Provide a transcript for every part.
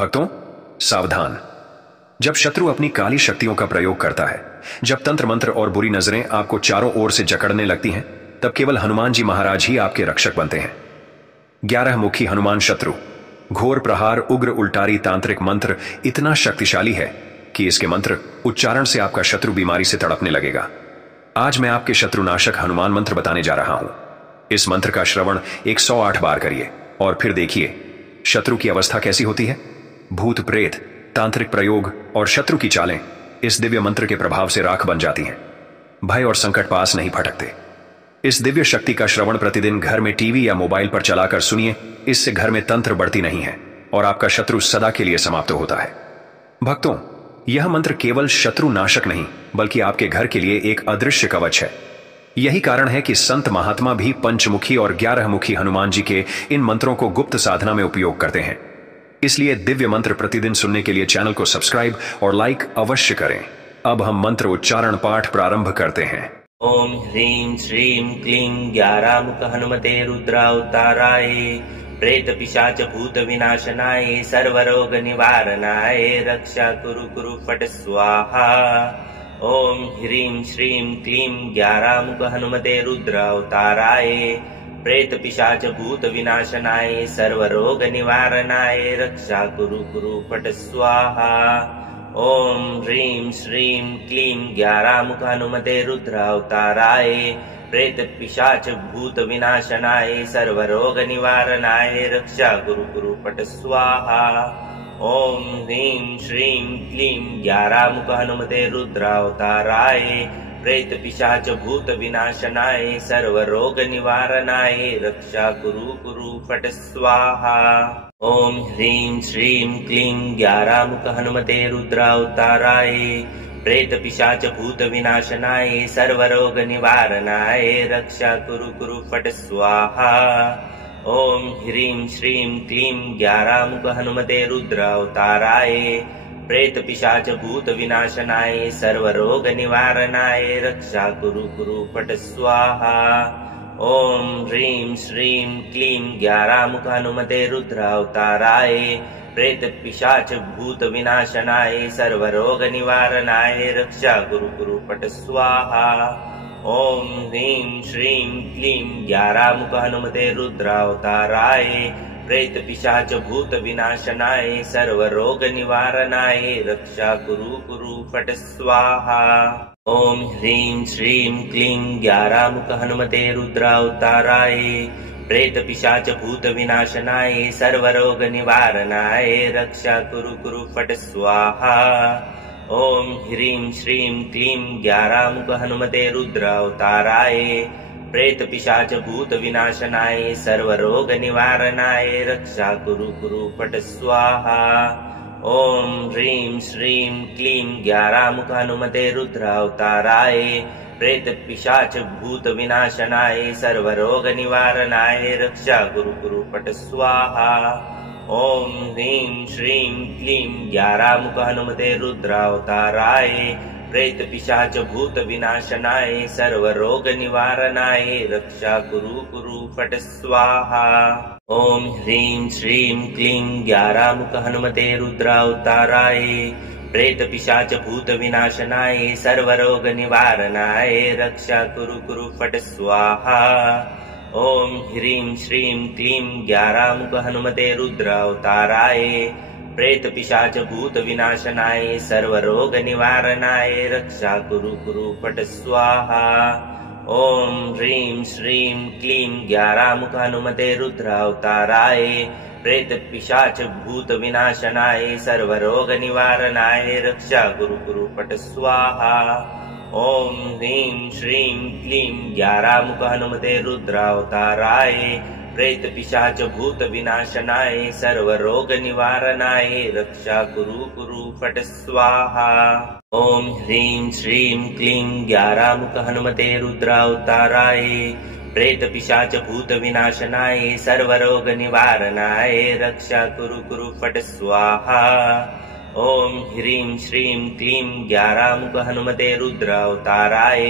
भक्तों, सावधान। जब शत्रु अपनी काली शक्तियों का प्रयोग करता है, जब तंत्र मंत्र और बुरी नजरें आपको चारों ओर से जकड़ने लगती हैं, तब केवल हनुमान जी महाराज ही आपके रक्षक बनते हैं। 11 मुखी हनुमान शत्रु घोर प्रहार उग्र उल्टारी तांत्रिक मंत्र इतना शक्तिशाली है कि इसके मंत्र उच्चारण से आपका शत्रु बीमारी से तड़पने लगेगा। आज मैं आपके शत्रुनाशक हनुमान मंत्र बताने जा रहा हूं। इस मंत्र का श्रवण 108 बार करिए और फिर देखिए शत्रु की अवस्था कैसी होती है। भूत प्रेत, तांत्रिक प्रयोग और शत्रु की चालें इस दिव्य मंत्र के प्रभाव से राख बन जाती हैं। भय और संकट पास नहीं फटकते। इस दिव्य शक्ति का श्रवण प्रतिदिन घर में टीवी या मोबाइल पर चलाकर सुनिए। इससे घर में तंत्र बढ़ती नहीं है और आपका शत्रु सदा के लिए समाप्त होता है। भक्तों, यह मंत्र केवल शत्रु नाशक नहीं बल्कि आपके घर के लिए एक अदृश्य कवच है। यही कारण है कि संत महात्मा भी पंचमुखी और 11 मुखी हनुमान जी के इन मंत्रों को गुप्त साधना में उपयोग करते हैं। इसलिए दिव्य मंत्र प्रतिदिन सुनने के लिए चैनल को सब्सक्राइब और लाइक अवश्य करें। अब हम मंत्र उच्चारण पाठ प्रारंभ करते हैं। ओम ह्रीं श्रीं क्लीं 11 मुख हनुमते रुद्रावताराय प्रेत पिशाच भूत विनाशनाय सर्वरोग निवारणाय रक्षा कुरु कुरु फट स्वाहा। ओम ह्रीं श्रीं क्लीं 11 मुख हनुमते रुद्रावताराय प्रेत पिशाच भूत विनाशनाय सर्वरोग निवारणाय रक्षा कुरु कुरु फट स्वाहा। ओम ह्रीं श्रीं क्लीं 11 मुख हनुमते रुद्रावताराय प्रेत पिशाच भूत विनाशनाय सर्वरोग निवारणाय रक्षा गुरु गुरु फट स्वाहा। ओम ह्रीं श्रीं क्लीं 11 मुख हनुमते रुद्रावताराय प्रेत पिशाच भूत विनाशनाय सर्वरोग निवारणाय रक्षा गुरु गुरु फट स्वाहा। ओम ह्रीं श्रीं क्लीं 11 मुख हनुमते रुद्रावताराय प्रेत पिशाच भूत विनाशनाय सर्वरोग निवारणाय रक्षा कुरु कुरु फट स्वाहा। ओम ह्रीं श्रीं क्लीं 11 मुख हनुमते रुद्रावताराय प्रेत पिशाच भूत विनाशनाय सर्वरोग निवारणाय रक्षा कुरु कुरु फट स्वाहा। ओम ह्रीं श्रीं क्लीं 11 मुख हनुमते रुद्रावताराय प्रेत पिशाच भूत विनाशनाय सर्वरोग निवारणाय रक्षा गुरु गुरु फट स्वाहा। ओम ह्रीं श्रीं क्लीं 11 मुख हनुमते रुद्रावताराय प्रेत पिशाच भूत विनाशनाय सर्वरोग निवारणाय रक्षा गुरु गुरु फट स्वाहा। ओम ह्रीं श्रीं क्लीं 11 मुख हनुमते रुद्रावताराय प्रेत पिशाच भूत विनाशनाय सर्वरोग निवारणाय रक्षा कुरु कुरु फट स्वाहा। ओम ह्रीं श्रीं क्लीं 11 मुख हनुमते रुद्रावताराय प्रेत पिशाच भूत विनाशनाय सर्वरोग निवारणाय रक्षा कुरु कुरु फट स्वाहा। ओम ह्रीं श्रीं क्लीं 11 मुख हनुमते रुद्रावताराय प्रेत पिशाच भूत विनाशनाय सर्वरोग निवारणाय रक्षा गुरु गुरु फट स्वाहा। ओम ह्रीं श्रीं क्लीं 11 मुख हनुमते रुद्रावताराय प्रेत पिशाच भूत विनाशनाय सर्वरोग निवारणाय रक्षा गुरु गुरु फट स्वाहा। ओम ह्रीं श्रीं क्लीं 11 मुख हनुमते रुद्रावताराय प्रेत पिशाच भूत विनाशनाय सर्वरोग निवारणाय रक्षा कुरु कुरु फट स्वाहा। ओम ह्रीं श्रीं क्लीं 11 मुख हनुमते रुद्रावताराय प्रेत पिशाच भूत विनाशनाय सर्वरोग निवारणाय रक्षा कुरु कुरु फट स्वाहा। ओम ह्रीं श्रीं क्लीं 11 मुख हनुमते रुद्रावताराय प्रेत पिशाच भूत विनाशनाय सर्वरोग निवारणाय रक्षा गुरु गुरु फट स्वाहा। ओम ह्रीं श्रीं क्लीं 11 मुख हनुमते रुद्रावताराय प्रेत पिशाच भूत विनाशनाय सर्वरोग निवारणाय रक्षा गुरु गुरु फट स्वाहा। ओम ह्रीं श्रीं क्लीं 11 मुख हनुमते रुद्रावताराय प्रेत पिशाच भूत विनाशनाय सर्वरोग निवारणाय रक्षा कुरु कुरु फट स्वाहा। ओम ह्रीं श्रीं क्लीं 11 मुख हनुमते रुद्रावताराय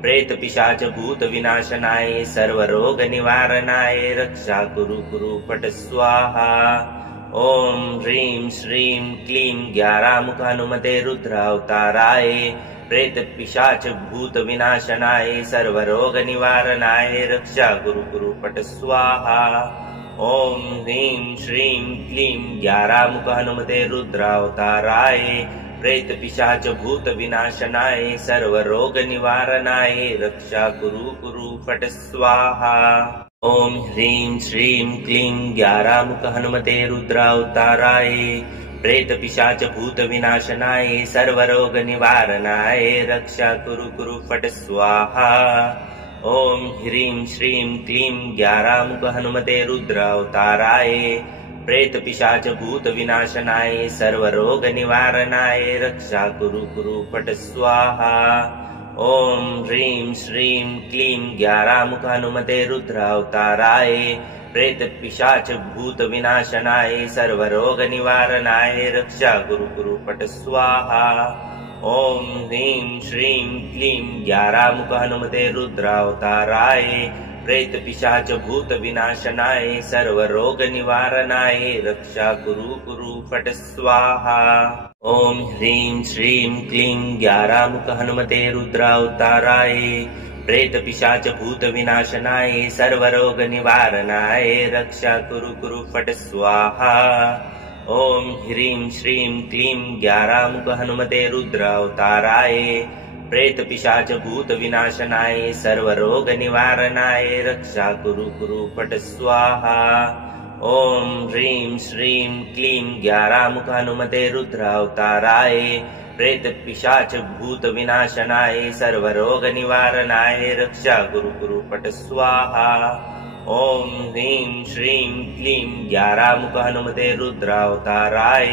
प्रेत पिशाच भूत विनाशनाय सर्वरोग निवारणाय रक्षा कुरु कुरु फट स्वाहा। ॐ ह्रीं श्रीं क्लीं ज्ञारामुख हनुमते रुद्रावताराय प्रेतपिशाच भूत विनाशनाय सर्वरोग निवारणाय रक्षा गुरु पट स्वाहा। ॐ ह्रीं श्रीं क्लीं ज्ञारामुख हनुमते रुद्रावताराय प्रेतपिशाच भूत विनाशनाय सर्वरोग निवारणाय रक्षा गुरु पट स्वाहा। ॐ ह्रीं श्रीं क्लीं ज्ञारामुख हनुमते रुद्रावताराय प्रेतपिशाच भूत विनाशनाय सर्वरोग निवारणाय रक्षा गुरु पट स्वाहा। ॐ ह्रीं श्रीं क्लीं ज्ञारामुख हनुमते रुद्रावताराय प्रेतपिशाच भूत विनाशनाय सर्वरोग निवारणाय रक्षा गुरु पट स्वाहा। ॐ ह्रीं श्रीं क्लीं ज्ञारामुख हनुमते रुद्रावताराय प्रेतपिशाच भूत विनाशनाय सर्वरोग निवारणाय रक्षा गुरु पट स्वाहा। ॐ ह्रीं श्रीं क्लीं ज्ञारामुख हनुमते रुद्रावताराय प्रेतपिशाच भूत विनाशनाय सर्वरोग निवारणाय रक्षा गुरु पट स्वाहा। ॐ ह्रीं श्रीं क्लीं ज्ञारामुख हनुमते रुद्रावताराय प्रेतपिशाच भूत विनाशनाय सर्वरोग निवारणाय रक्षा गुरु पट स्वाहा। ॐ ह्रीं श्रीं क्लीं ज्ञारामुख हनुमते रुद्रावताराय प्रेतपिशाच भूत विनाशनाय सर्वरोग निवारणाय रक्षा गुरु पट स्वाहा। ॐ ह्रीं श्रीं क्लीं ज्ञारामुख हनुमते रुद्रावताराय प्रेतपिशाच भूत विनाशनाय सर्वरोग निवारणाय रक्षा गुरु पट स्वाहा। ॐ ह्रीं श्रीं क्लीं ज्ञारामुख हनुमते रुद्रावताराय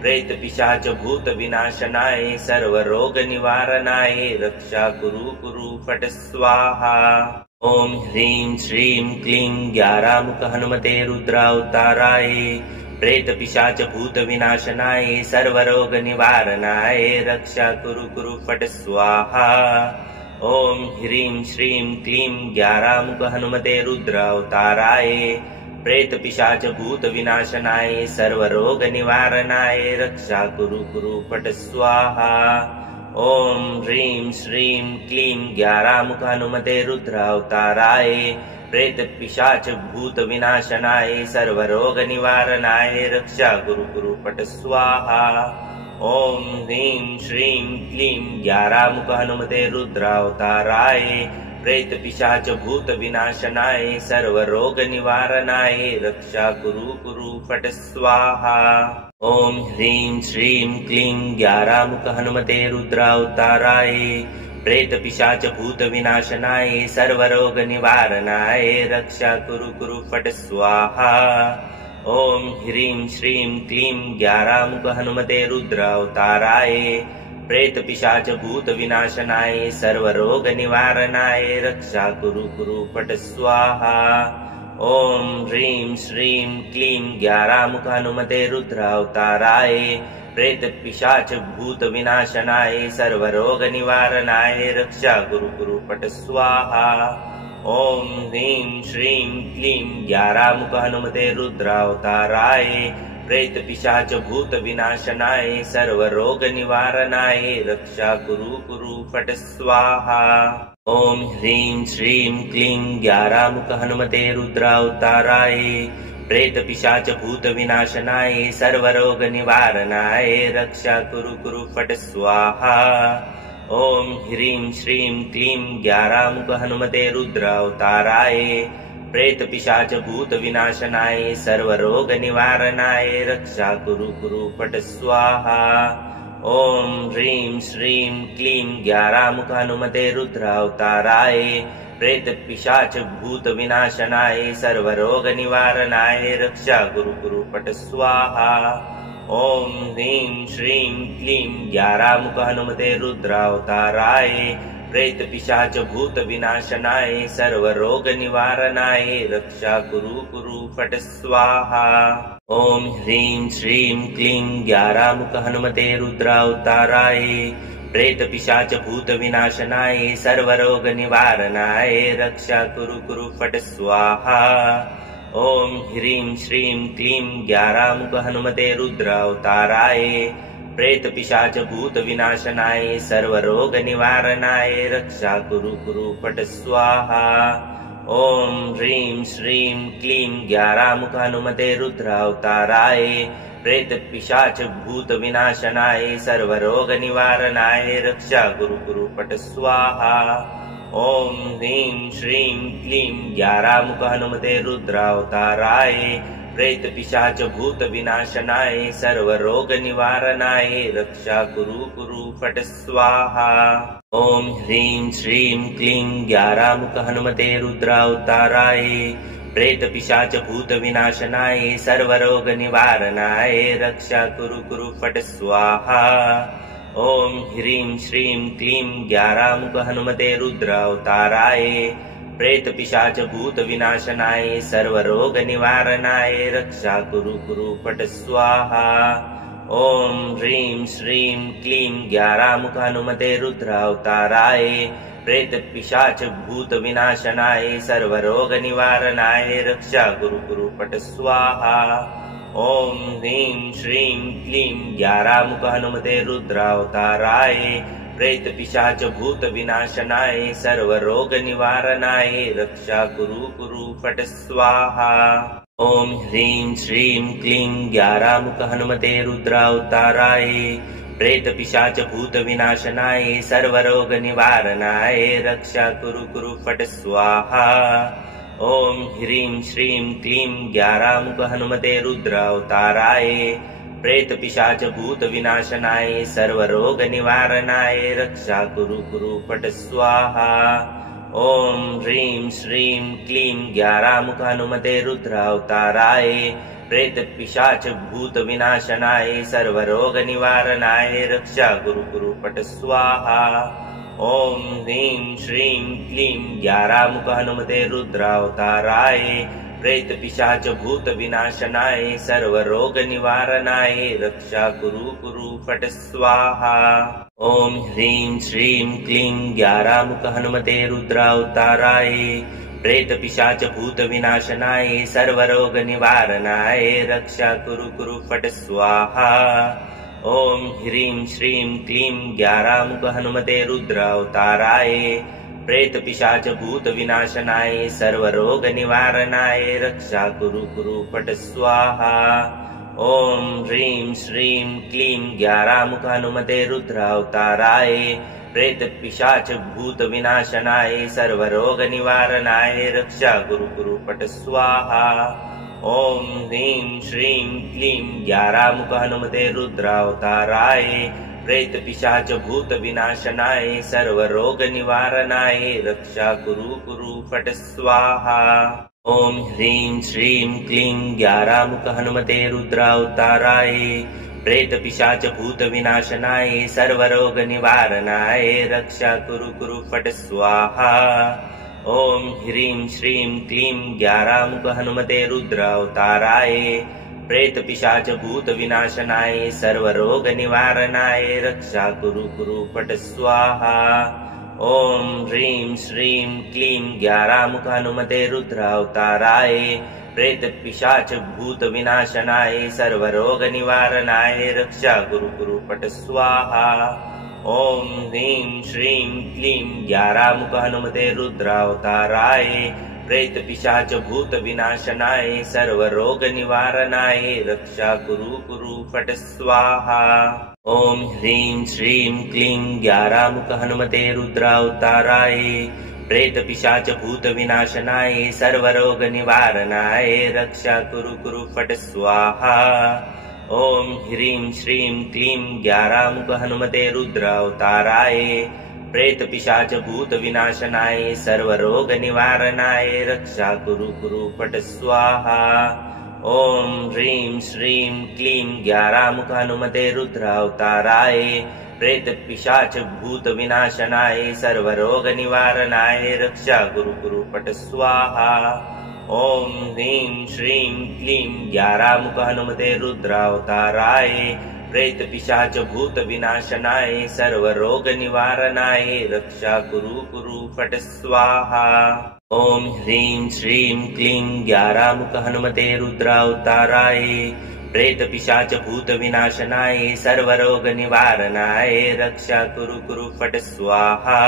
प्रेतपिशाच भूत विनाशनाय सर्वरोग निवारणाय रक्षा गुरु पट स्वाहा। ॐ ह्रीं श्रीं क्लीं ज्ञारामुख हनुमते रुद्रावताराय प्रेतपिशाच भूत विनाशनाय सर्वरोग निवारणाय रक्षा गुरु पट स्वाहा। ॐ ह्रीं श्रीं क्लीं ज्ञारामुख हनुमते रुद्रावताराय प्रेतपिशाच भूत विनाशनाय सर्वरोग निवारणाय रक्षा गुरु पट स्वाहा। ॐ ह्रीं श्रीं क्लीं ज्ञारामुख हनुमते रुद्रावताराय प्रेतपिशाच भूत विनाशनाय सर्वरोग निवारणाय रक्षा गुरु पट स्वाहा। ॐ ह्रीं श्रीं क्लीं ज्ञारामुख हनुमते रुद्रावताराय प्रेतपिशाच भूत विनाशनाय सर्वरोग निवारणाय रक्षा गुरु पट स्वाहा। ॐ ह्रीं श्रीं क्लीं ज्ञारामुख हनुमते रुद्रावताराय प्रेतपिशाच भूत विनाशनाय सर्वरोग निवारणाय रक्षा गुरु पट स्वाहा। ॐ ह्रीं श्रीं क्लीं ज्ञारामुख हनुमते रुद्रावताराय प्रेतपिशाच भूत विनाशनाय सर्वरोग निवारणाय रक्षा गुरु पट स्वाहा। ॐ ह्रीं श्रीं क्लीं ज्ञारामुख हनुमते रुद्रावताराय प्रेतपिशाच भूत विनाशनाय सर्वरोग निवारणाय रक्षा गुरु पट स्वाहा। ॐ ह्रीं श्रीं क्लीं ज्ञारामुख हनुमते रुद्रावताराय प्रेतपिशाच भूत विनाशनाय सर्वरोग निवारणाय रक्षा गुरु पट स्वाहा। ॐ ह्रीं श्रीं क्लीं ज्ञारामुख हनुमते रुद्रावताराय प्रेतपिशाच भूत विनाशनाय सर्वरोग निवारणाय रक्षा गुरु पट स्वाहा। ॐ ह्रीं श्रीं क्लीं ज्ञारामुख हनुमते रुद्रावताराय प्रेतपिशाच भूत विनाशनाय सर्वरोग निवारणाय रक्षा गुरु पट स्वाहा। ॐ ह्रीं श्रीं क्लीं ज्ञारामुख हनुमते रुद्रावताराय प्रेतपिशाच भूत विनाशनाय सर्वरोग निवारणाय रक्षा गुरु पट स्वाहा। ॐ ह्रीं श्रीं क्लीं ज्ञारामुख हनुमते रुद्रावताराय प्रेतपिशाच भूत विनाशनाय सर्वरोग निवारणाय रक्षा गुरु पट स्वाहा। ॐ ह्रीं श्रीं क्लीं ज्ञारामुख हनुमते रुद्रावताराय प्रेतपिशाच भूत विनाशनाय सर्वरोग निवारणाय रक्षा गुरु पट स्वाहा। ॐ ह्रीं श्रीं क्लीं ज्ञारामुख हनुमते रुद्रावताराय प्रेतपिशाच भूत विनाशनाय सर्वरोग निवारणाय रक्षा कुरु कुरु फट् स्वाहा। ॐ ह्रीं श्रीं क्लीं ज्ञारामुख हनुमते रुद्रावताराय प्रेतपिशाच भूत विनाशनाय सर्वरोग निवारणाय रक्षा कुरु कुरु फट् स्वाहा। ॐ ह्रीं श्रीं क्लीं ज्ञारामुख हनुमते रुद्रावताराय प्रेतपिशाच भूत विनाशनाय सर्वरोग निवारणाय रक्षा कुरु कुरु फट् स्वाहा। ॐ ह्रीं श्रीं क्लीं ज्ञारामुख हनुमते रुद्रावताराय प्रेतपिशाच भूत विनाशनाय सर्वरोग निवारणाय रक्षा कुरु कुरु फट् स्वाहा। ॐ ह्रीं श्रीं क्लीं ज्ञारामुख हनुमते रुद्रावताराय प्रेतपिशाच भूत विनाशनाय सर्वरोग निवारणाय रक्षा कुरु कुरु फट् स्वाहा। ॐ ह्रीं श्रीं क्लीं ज्ञारामुख हनुमते रुद्रावताराय प्रेतपिशाच भूत विनाशनाय सर्वरोग निवारणाय रक्षा कुरु कुरु फट् स्वाहा। ॐ ह्रीं श्रीं क्लीं ज्ञारामुख हनुमते रुद्रावताराय प्रेतपिशाच भूत विनाशनाय सर्वरोग निवारणाय रक्षा कुरु कुरु फट् स्वाहा। ॐ ह्रीं श्रीं क्लीं ज्ञारामुख हनुमते रुद्रावताराय प्रेतपिशाच भूत विनाशनाय सर्वरोग निवारणाय रक्षा कुरु कुरु फट् स्वाहा। ॐ ह्रीं श्रीं क्लीं ज्ञारामुख हनुमते रुद्रावताराय प्रेतपिशाच भूत विनाशनाय सर्वरोग निवारणाय रक्षा कुरु कुरु फट् स्वाहा। ॐ ह्रीं श्रीं क्लीं ज्ञारामुख हनुमते रुद्रावताराय प्रेतपिशाच भूत विनाशनाय सर्वरोग निवारणाय रक्षा कुरु कुरु फट् स्वाहा। ॐ ह्रीं श्रीं क्लीं ज्ञारामुख हनुमते रुद्रावताराय प्रेतपिशाच भूत विनाशनाय सर्वरोग निवारणाय रक्षा कुरु कुरु फट् स्वाहा। ॐ ह्रीं श्रीं क्लीं ज्ञारामुख हनुमते रुद्रावताराय प्रेतपिशाच भूत विनाशनाय सर्वरोग निवारणाय रक्षा कुरु कुरु फट् स्वाहा। ॐ ह्रीं श्रीं क्लीं ज्ञारामुख हनुमते रुद्रावताराय प्रेतपिशाच भूत विनाशनाय सर्वरोग निवारणाय रक्षा कुरु कुरु फट् स्वाहा। ॐ ह्रीं श्रीं क्लीं ज्ञारामुख हनुमते रुद्रावताराय प्रेतपिशाच भूत विनाशनाय सर्वरोग निवारणाय रक्षा कुरु कुरु फट् स्वाहा। ॐ ह्रीं श्रीं क्लीं ज्ञारामुख हनुमते रुद्रावताराय प्रेतपिशाच भूत विनाशनाय सर्वरोग निवारणाय रक्षा कुरु कुरु फट् स्वाहा। ॐ ह्रीं श्रीं क्लीं ज्ञारामुख हनुमते रुद्रावताराय प्रेतपिशाच भूत विनाशनाय सर्वरोग निवारणाय रक्षा कुरु कुरु फट् स्वाहा। ॐ ह्रीं श्रीं क्लीं ज्ञारामुख हनुमते रुद्रावताराय प्रेतपिशाच भूत विनाशनाय सर्वरोग निवारणाय रक्षा कुरु कुरु फट् स्वाहा। ॐ ह्रीं श्रीं क्लीं ज्ञारामुख हनुमते रुद्रावताराय प्रेतपिशाच भूत विनाशनाय सर्वरोग निवारणाय रक्षा कुरु कुरु फट् स्वाहा। ॐ ह्रीं श्रीं क्लीं ज्ञारामुख हनुमते रुद्रावताराय प्रेतपिशाच भूत विनाशनाय सर्वरोग निवारणाय रक्षा कुरु कुरु फट् स्वाहा। ॐ ह्रीं श्रीं क्लीं ज्ञारामुख हनुमते रुद्रावताराय प्रेतपिशाच भूत विनाशनाय सर्वरोग निवारणाय रक्षा कुरु कुरु फट् स्वाहा। ॐ ह्रीं श्रीं क्लीं ज्ञारामुख हनुमते रुद्रावताराय प्रेतपिशाच भूत विनाशनाय सर्वरोग निवारणाय रक्षा कुरु कुरु फट् स्वाहा। ॐ ह्रीं श्रीं क्लीं ज्ञारामुख हनुमते रुद्रावताराय प्रेतपिशाच भूत विनाशनाय सर्वरोग निवारणाय रक्षा कुरु कुरु फट् स्वाहा। ॐ ह्रीं श्रीं क्लीं ज्ञारामुख हनुमते रुद्रावताराय प्रेतपिशाच भूत विनाशनाय सर्वरोग निवारणाय रक्षा कुरु कुरु फट् स्वाहा। ॐ ह्रीं श्रीं क्लीं ज्ञारामुख हनुमते रुद्रावताराय प्रेतपिशाच भूतविनाशनाय सर्वरोगनिवारणाय रक्षा कुरु कुरु फट् स्वाहा।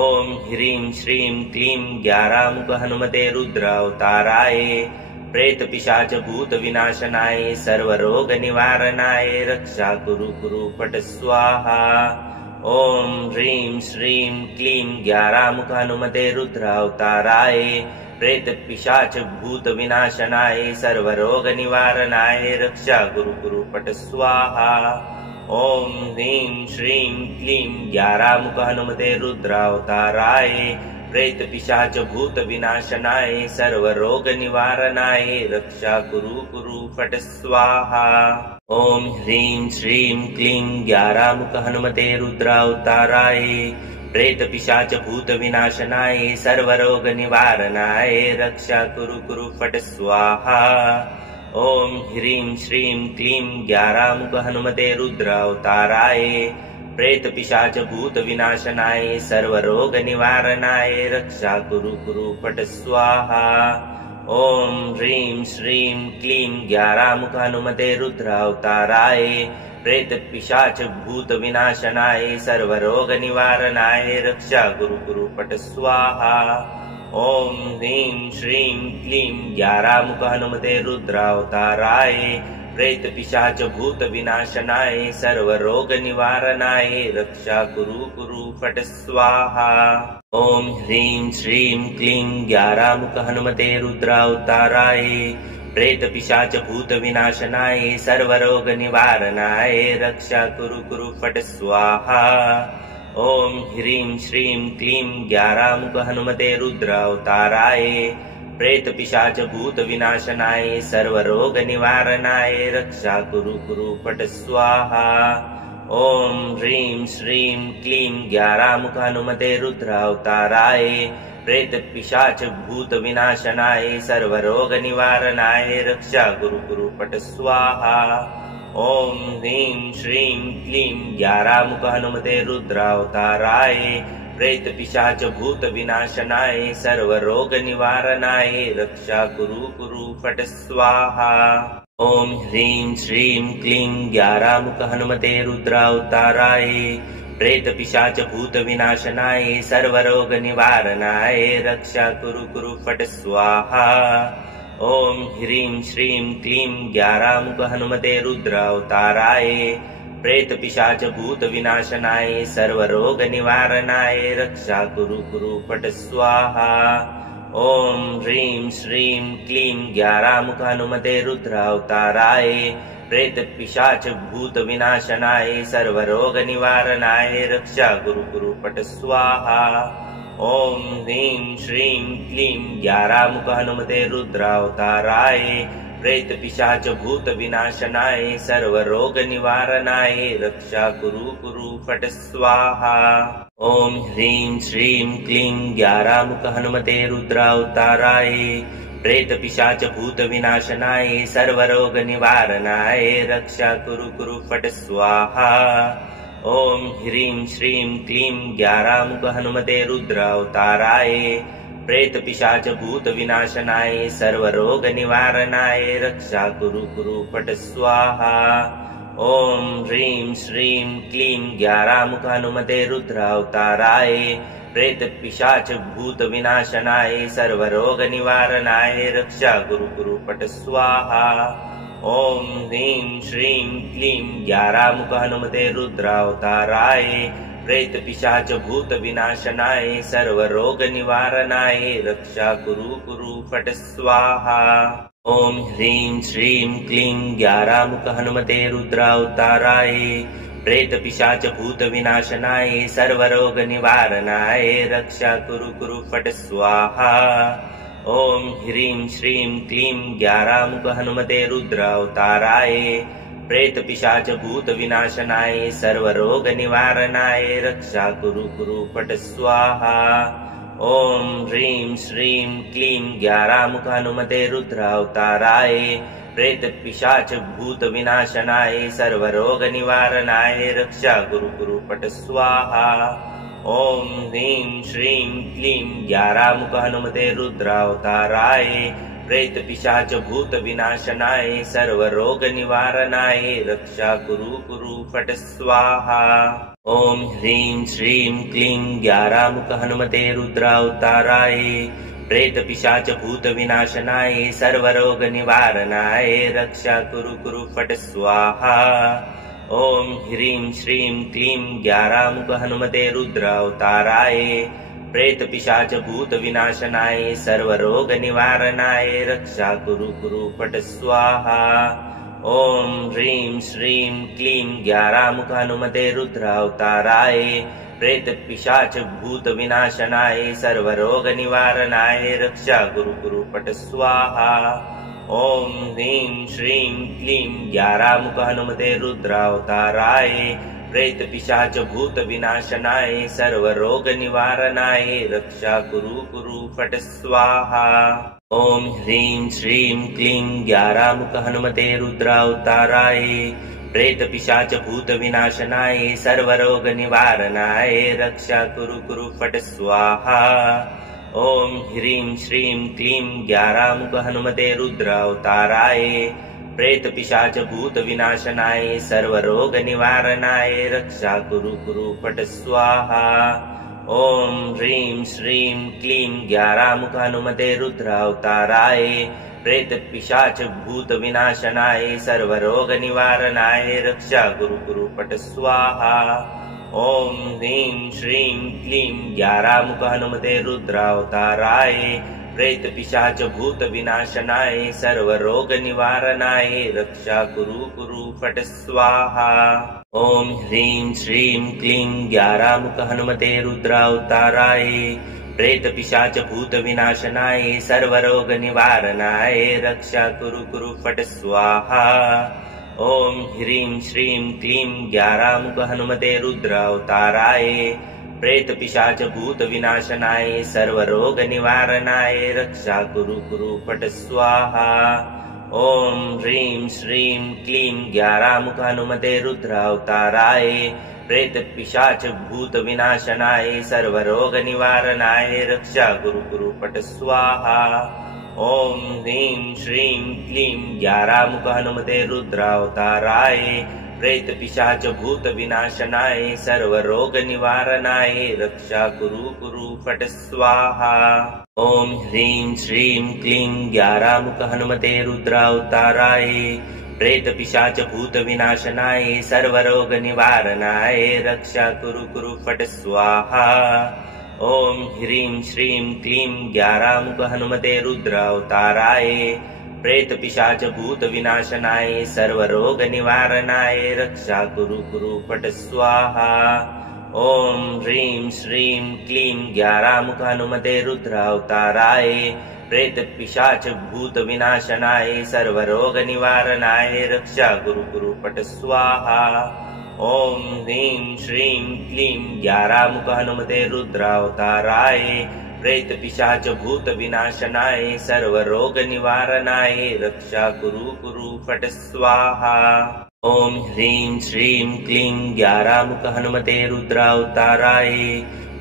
ॐ ह्रीं श्रीं क्लीं ज्ञारामुख हनुमते रुद्रावताराय प्रेतपिशाच भूतविनाशनाय सर्वरोगनिवारणाय रक्षा कुरु कुरु फट् स्वाहा। ॐ ह्रीं श्रीं क्लीं ज्ञारामुख हनुमते रुद्रावताराय प्रेतपिशाच भूतविनाशनाय सर्वरोगनिवारणाय रक्षा कुरु कुरु फट् स्वाहा। ॐ ह्रीं श्रीं क्लीं ज्ञारामुख हनुमते रुद्रावताराय प्रेतपिशाच भूतविनाशनाय सर्वरोगनिवारणाय रक्षा कुरु कुरु फट् स्वाहा। ॐ ह्रीं श्रीं क्लीं ज्ञारामुख हनुमते रुद्रावताराय प्रेतपिशाच भूतविनाशनाय सर्वरोगनिवारणाय रक्षा कुरु कुरु फट् स्वाहा। ॐ ह्रीं श्रीं क्लीं ज्ञारामुख हनुमते रुद्रावताराय प्रेतपिशाच भूतविनाशनाय सर्वरोगनिवारणाय रक्षा कुरु कुरु फट् स्वाहा। ॐ ह्रीं श्रीं क्लीं ज्ञारामुख हनुमते रुद्रावताराय प्रेतपिशाच भूतविनाशनाय सर्वरोगनिवारणाय रक्षा कुरु कुरु फट् स्वाहा। ॐ ह्रीं श्रीं क्लीं ज्ञारामुख हनुमते रुद्रावताराय प्रेतपिशाच भूतविनाशनाय सर्वरोगनिवारणाय रक्षा कुरु कुरु फट् स्वाहा। ॐ ह्रीं श्रीं क्लीं ज्ञारामुख हनुमते रुद्रावताराय प्रेतपिशाच भूतविनाशनाय सर्वरोगनिवारणाय रक्षा कुरु कुरु फट् स्वाहा। ॐ ह्रीं श्रीं क्लीं ज्ञारामुख हनुमते रुद्रावताराय प्रेतपिशाच भूतविनाशनाय सर्वरोगनिवारणाय रक्षा कुरु कुरु फट् स्वाहा। ॐ ह्रीं श्रीं क्लीं ज्ञारामुख हनुमते रुद्रावताराय प्रेतपिशाच भूतविनाशनाय सर्वरोगनिवारणाय रक्षा कुरु कुरु फट् स्वाहा। ॐ ह्रीं श्रीं क्लीं ज्ञारामुख हनुमते रुद्रावताराय प्रेतपिशाच भूतविनाशनाय सर्वरोगनिवारणाय रक्षा कुरु कुरु फट् स्वाहा। ॐ ह्रीं श्रीं क्लीं ज्ञारामुख हनुमते रुद्रावताराय प्रेतपिशाच भूतविनाशनाय सर्वरोगनिवारणाय रक्षा कुरु कुरु फट् स्वाहा। ॐ ह्रीं श्रीं क्लीं ज्ञारामुख हनुमते रुद्रावताराय प्रेतपिशाच भूतविनाशनाय सर्वरोगनिवारणाय रक्षा कुरु कुरु फट् स्वाहा। ॐ ह्रीं श्रीं क्लीं ज्ञारामुख हनुमते रुद्रावताराय प्रेतपिशाच भूतविनाशनाय सर्वरोगनिवारणाय रक्षा कुरु कुरु फट् स्वाहा। ॐ ह्रीं श्रीं क्लीं ज्ञारामुख हनुमते रुद्रावताराय प्रेतपिशाच भूतविनाशनाय सर्वरोगनिवारणाय रक्षा कुरु कुरु फट् स्वाहा। ॐ ह्रीं श्रीं क्लीं ज्ञारामुख हनुमते रुद्रावताराय प्रेतपिशाच भूतविनाशनाय सर्वरोगनिवारणाय रक्षा कुरु कुरु फट् स्वाहा। ॐ ह्रीं श्रीं क्लीं ज्ञारामुख हनुमते रुद्रावताराय प्रेतपिशाच भूतविनाशनाय सर्वरोगनिवारणाय रक्षा कुरु कुरु फट् स्वाहा। ॐ ह्रीं श्रीं क्लीं ज्ञारामुख हनुमते रुद्रावताराय प्रेतपिशाच भूतविनाशनाय सर्वरोगनिवारणाय रक्षा कुरु कुरु फट् स्वाहा। ॐ ह्रीं श्रीं क्लीं ज्ञारामुख हनुमते रुद्रावताराय प्रेतपिशाच भूतविनाशनाय सर्वरोगनिवारणाय रक्षा कुरु कुरु फट् स्वाहा। ॐ ह्रीं श्रीं क्लीं ज्ञारामुख हनुमते रुद्रावताराय प्रेतपिशाच भूतविनाशनाय सर्वरोगनिवारणाय रक्षा कुरु कुरु फट् स्वाहा। ॐ ह्रीं श्रीं क्लीं ज्ञारामुख हनुमते रुद्रावताराय प्रेतपिशाच भूतविनाशनाय सर्वरोगनिवारणाय रक्षा कुरु कुरु फट् स्वाहा। ॐ ह्रीं श्रीं क्लीं ज्ञारामुख हनुमते रुद्रावताराय प्रेतपिशाच भूतविनाशनाय सर्वरोगनिवारणाय रक्षा कुरु कुरु फट् स्वाहा। ॐ ह्रीं श्रीं क्लीं ग्यारामुख हनुमते रुद्रावताराय प्रेत पिशाच भूत विनाशनाय सर्वरोग निवारणाय रक्षा कुरु कुरु फट स्वाहा। ॐ ह्रीं श्रीं क्लीं ग्यारामुख हनुमते रुद्रावताराय प्रेत पिशाच भूत विनाशनाय सर्वरोग निवारणाय रक्षा कुरु कुरु फट स्वाहा। ॐ ह्रीं श्रीं क्लीं ग्यारामुख हनुमते रुद्रावताराय प्रेत पिशाच भूत विनाशनाय सर्वरोग निवारणाय रक्षा कुरु कुरु फट स्वाहा। ॐ ह्रीं श्रीं क्लीं ग्यारामुख हनुमते रुद्रावताराय प्रेत पिशाच भूत विनाशनाय सर्वरोग निवारणाय रक्षा कुरु कुरु फट स्वाहा। ॐ ह्रीं श्रीं क्लीं ग्यारामुख हनुमते रुद्रावताराय प्रेत पिशाच भूत विनाशनाय सर्वरोग निवारणाय रक्षा कुरु कुरु फट स्वाहा। ॐ ह्रीं श्रीं क्लीं ग्यारामुख हनुमते रुद्रावताराय प्रेत पिशाच भूत विनाशनाय सर्वरोग निवारणाय रक्षा कुरु कुरु फट स्वाहा। ॐ ह्रीं श्रीं क्लीं ग्यारामुख हनुमते रुद्रावताराय प्रेत पिशाच भूत विनाशनाय सर्वरोग निवारणाय रक्षा कुरु कुरु फट स्वाहा। ॐ ह्रीं श्रीं क्लीं ग्यारामुख हनुमते रुद्रावताराय प्रेत पिशाच भूत विनाशनाय सर्वरोग निवारणाय रक्षा कुरु कुरु फट स्वाहा। ॐ ह्रीं श्रीं क्लीं ग्यारामुख हनुमते रुद्रावताराय प्रेत पिशाच भूत विनाशनाय सर्वरोग निवारणाय रक्षा कुरु कुरु फट स्वाहा। ॐ ह्रीं श्रीं क्लीं ग्यारामुख हनुमते रुद्रावताराय प्रेत पिशाच भूत विनाशनाय सर्वरोग निवारणाय रक्षा कुरु कुरु फट स्वाहा। ॐ ह्रीं श्रीं क्लीं ग्यारामुख हनुमते रुद्रावताराय प्रेत पिशाच भूत विनाशनाय सर्वरोग निवारणाय रक्षा कुरु कुरु फट स्वाहा। ॐ ह्रीं श्रीं क्लीं ग्यारामुख हनुमते रुद्रावताराय प्रेत पिशाच भूत विनाशनाय सर्वरोग निवारणाय रक्षा कुरु कुरु फट स्वाहा। ॐ ह्रीं श्रीं क्लीं ग्यारामुख हनुमते रुद्रावताराय प्रेत पिशाच भूत विनाशनाय सर्वरोग निवारणाय रक्षा कुरु कुरु फट स्वाहा। ॐ ह्रीं श्रीं क्लीं ग्यारामुख हनुमते रुद्रावताराय प्रेत पिशाच भूत विनाशनाय सर्वरोग निवारणाय रक्षा कुरु कुरु फट स्वाहा। ॐ ह्रीं श्रीं क्लीं ग्यारामुख हनुमते रुद्रावताराय प्रेत पिशाच भूत विनाशनाय सर्वरोग निवारणाय रक्षा कुरु कुरु फट स्वाहा। ॐ ह्रीं श्रीं क्लीं ग्यारामुख हनुमते रुद्रावताराय प्रेत पिशाच भूत विनाशनाय सर्वरोग निवारणाय रक्षा कुरु कुरु फट स्वाहा। ॐ ह्रीं श्रीं क्लीं ग्यारामुख हनुमते रुद्रावताराय प्रेत पिशाच भूत विनाशनाय सर्वरोग निवारणाय रक्षा कुरु कुरु फट स्वाहा। ॐ ह्रीं श्रीं क्लीं ग्यारामुख हनुमते रुद्रावताराय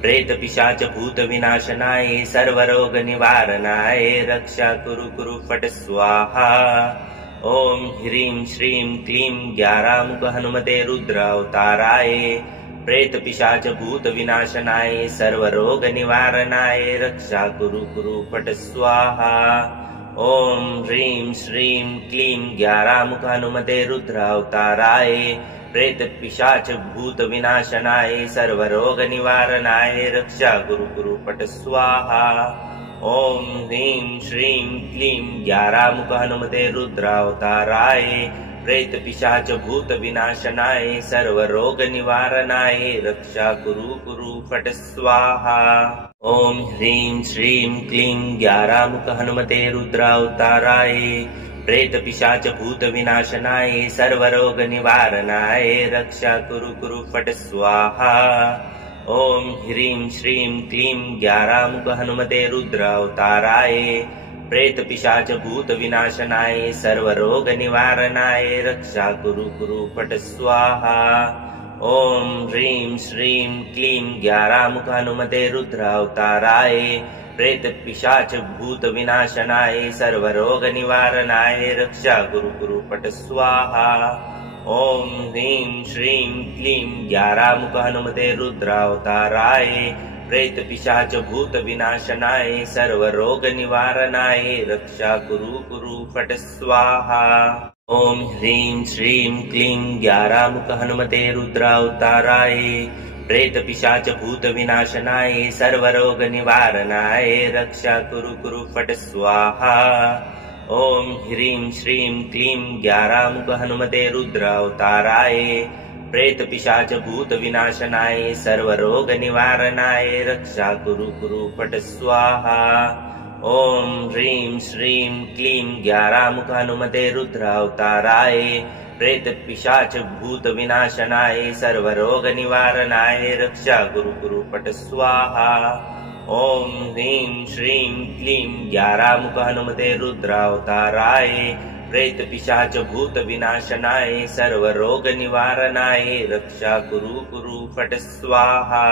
प्रेत पिशाच भूत विनाशनाय सर्वरोग निवारणाय रक्षा कुरु कुरु फट स्वाहा। ॐ ह्रीं श्रीं क्लीं ग्यारामुख हनुमते रुद्रावताराय प्रेत पिशाच भूत विनाशनाय सर्वरोग निवारणाय रक्षा कुरु कुरु फट स्वाहा। ॐ ह्रीं श्रीं क्लीं ग्यारामुख हनुमते रुद्रावताराय प्रेत पिशाच भूत विनाशनाय सर्वरोग निवारणाय रक्षा कुरु कुरु फट स्वाहा। ॐ ह्रीं श्रीं क्लीं ग्यारामुख हनुमते रुद्रावताराय प्रेत पिशाच भूत विनाशनाय सर्वरोग निवारणाय रक्षा कुरु कुरु फट स्वाहा। ॐ ह्रीं श्रीं क्लीं ग्यारामुख हनुमते रुद्रावताराय प्रेत पिशाच भूत विनाशनाय सर्वरोग निवारणाय रक्षा कुरु कुरु फट स्वाहा। ॐ ह्रीं श्रीं क्लीं ग्यारामुख हनुमते रुद्रावताराय प्रेत पिशाच भूत विनाशनाय सर्वरोग निवारणाय रक्षा कुरु कुरु फट स्वाहा। ॐ ह्रीं श्रीं क्लीं ग्यारामुख हनुमते रुद्रावताराय प्रेतपिशाच भूत विनाशनाय सर्वरोग निवारणाय रक्षा गुरु गुरु पट स्वाहा। ॐ ह्रीं श्रीं क्लीं ग्यारामुख हनुमते रुद्रावताराय प्रेत पिशाच भूत विनाशनाय सर्वरोग निवारणाय रक्षा गुरु गुरु फट स्वाहा। ॐ ह्रीं श्रीं क्लीं ग्यारामुख हनुमते रुद्रावताराय प्रेत पिशाच भूत विनाशनाय सर्वरोग निवारणाय रक्षा गुरु गुरु फट स्वाहा। ॐ ह्रीं श्रीं क्लीं ग्यारामुख हनुमते रुद्रावताराय प्रेत पिशाच भूत विनाशनाय सर्वरोग निवारणाय रक्षा गुरु गुरु फट स्वाहा। ॐ ह्रीं श्रीं क्लीं ग्यारामुख हनुमते रुद्रावताराय प्रेत पिशाच भूत विनाशनाय सर्वरोग निवारणाय रक्षा गुरु गुरु फट स्वाहा। ॐ ह्रीं श्रीं क्लीं ग्यारामुख हनुमते रुद्रावताराय प्रेत पिशाच भूत विनाशनाय सर्वरोग निवारणाय रक्षा गुरु गुरु फट स्वाहा।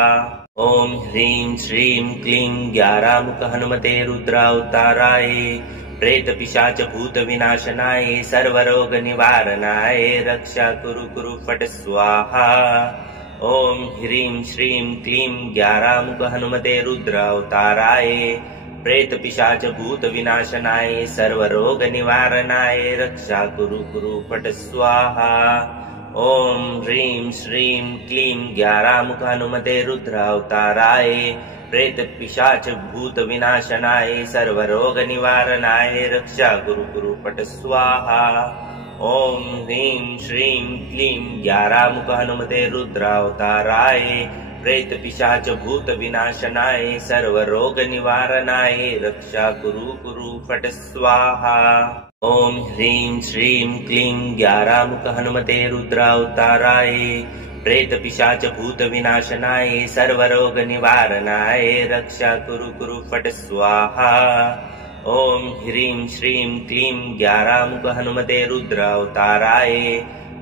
ॐ ह्रीं श्रीं क्लीं ग्यारामुख हनुमते रुद्रावताराय प्रेत पिशाच भूत विनाशनाय सर्वरोग निवारणाय रक्षा गुरु गुरु फट स्वाहा। ॐ ह्रीं श्रीं क्लीं ग्यारामुख हनुमते रुद्रावताराय प्रेत पिशाच भूत विनाशनाय सर्वरोग निवारणाय रक्षा गुरु गुरु फट स्वाहा। ॐ ह्रीं श्रीं क्लीं ग्यारामुख हनुमते रुद्रावताराय प्रेत पिशाच भूत विनाशनाय सर्वरोग निवारणाय रक्षा गुरु गुरु फट स्वाहा। ॐ ह्रीं श्रीं क्लीं ग्यारामुख हनुमते रुद्रावताराय प्रेत पिशाच भूत विनाशनाय सर्वरोग निवारणाय रक्षा गुरु गुरु फट स्वाहा। ॐ ह्रीं श्रीं क्लीं ग्यारामुख हनुमते रुद्रावताराय प्रेत पिशाच भूत विनाशनाय सर्वरोग निवारणाय रक्षा गुरु गुरु फट स्वाहा। ॐ ह्रीं श्रीं क्लीं ग्यारामुख हनुमते रुद्रावताराय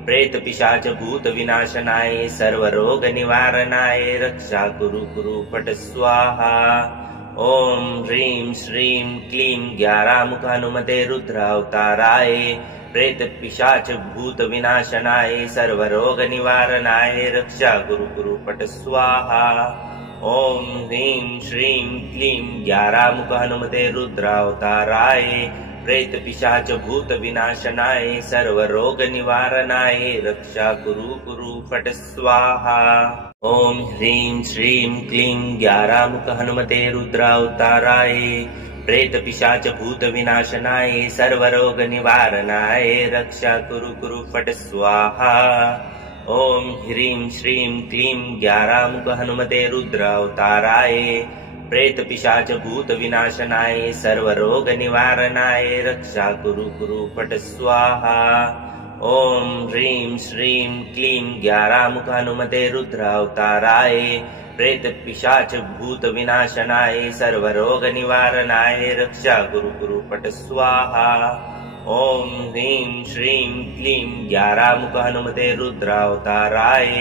प्रेत पिशाच भूत विनाशनाय सर्वरोग निवारणाय रक्षा गुरु गुरु फट स्वाहा। ॐ ह्रीं श्रीं क्लीं ग्यारामुख हनुमते रुद्रावताराय प्रेत पिशाच भूत विनाशनाय सर्वरोग निवारणाय रक्षा गुरु गुरु फट स्वाहा। ॐ ह्रीं श्रीं क्लीं ग्यारामुख हनुमते रुद्रावताराय प्रेत पिशाच भूत विनाशनाय सर्वरोग निवारणाय रक्षा गुरु गुरु फट स्वाहा। ॐ ह्रीं श्रीं क्लीं ग्यारामुख हनुमते रुद्रावताराय प्रेत पिशाच भूत विनाशनाय सर्वरोग निवारणाय रक्षा गुरु गुरु फट स्वाहा। ॐ ह्रीं श्रीं क्लीं ग्यारामुख हनुमते रुद्रावताराय प्रेत पिशाच भूत विनाशनाय सर्वरोग निवारणाय रक्षा गुरु गुरु फट स्वाहा। ॐ ह्रीं श्रीं क्लीं ग्यारामुख हनुमते रुद्रावताराय प्रेत पिशाच भूत विनाशनाय सर्वरोग निवारणाय रक्षा गुरु गुरु फट स्वाहा। ॐ ह्रीं श्रीं क्लीं ग्यारामुख हनुमते रुद्रावताराय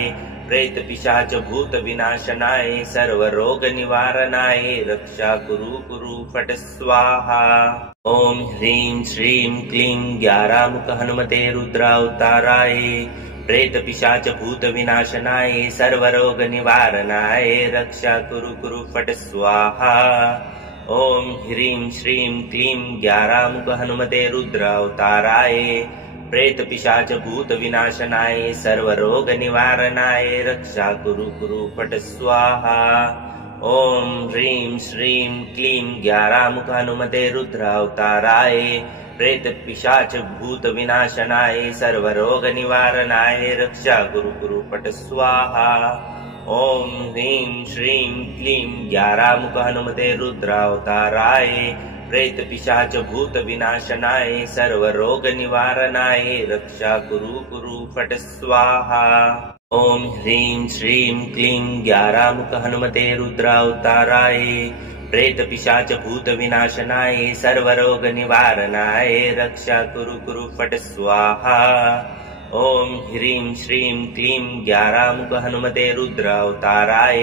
प्रेत पिशाच भूत विनाशनाय सर्वरोग निवारणाय रक्षा गुरु गुरु फट स्वाहा। ॐ ह्रीं श्रीं क्लीं ग्यारामुख हनुमते रुद्रावताराय प्रेत पिशाच भूत विनाशनाय सर्वरोग निवारणाय रक्षा गुरु गुरु फट स्वाहा। ॐ ह्रीं श्रीं क्लीं ग्यारामुख हनुमते रुद्रावताराय प्रेत पिशाच भूत विनाशनाय सर्वरोग निवारणाय रक्षा गुरु गुरु फट स्वाहा। ॐ ह्रीं श्रीं क्लीं ग्यारामुख हनुमते रुद्रावताराय प्रेत पिशाच भूत विनाशनाय सर्वरोग निवारणाय रक्षा गुरु गुरु फट स्वाहा। ॐ ह्रीं श्रीं क्लीं ग्यारामुख हनुमते रुद्रावताराय प्रेत पिशाच भूत विनाशनाय सर्वरोग निवारणाय रक्षा गुरु गुरु फट स्वाहा। ॐ ह्रीं श्रीं क्लीं ग्यारामुख हनुमते रुद्रावताराय प्रेत पिशाच भूत विनाशनाय सर्वरोग निवारणाय रक्षा गुरु गुरु फट स्वाहा। ओम ह्रीं श्रीं क्लीं ग्यारामुख हनुमते रुद्रावताराय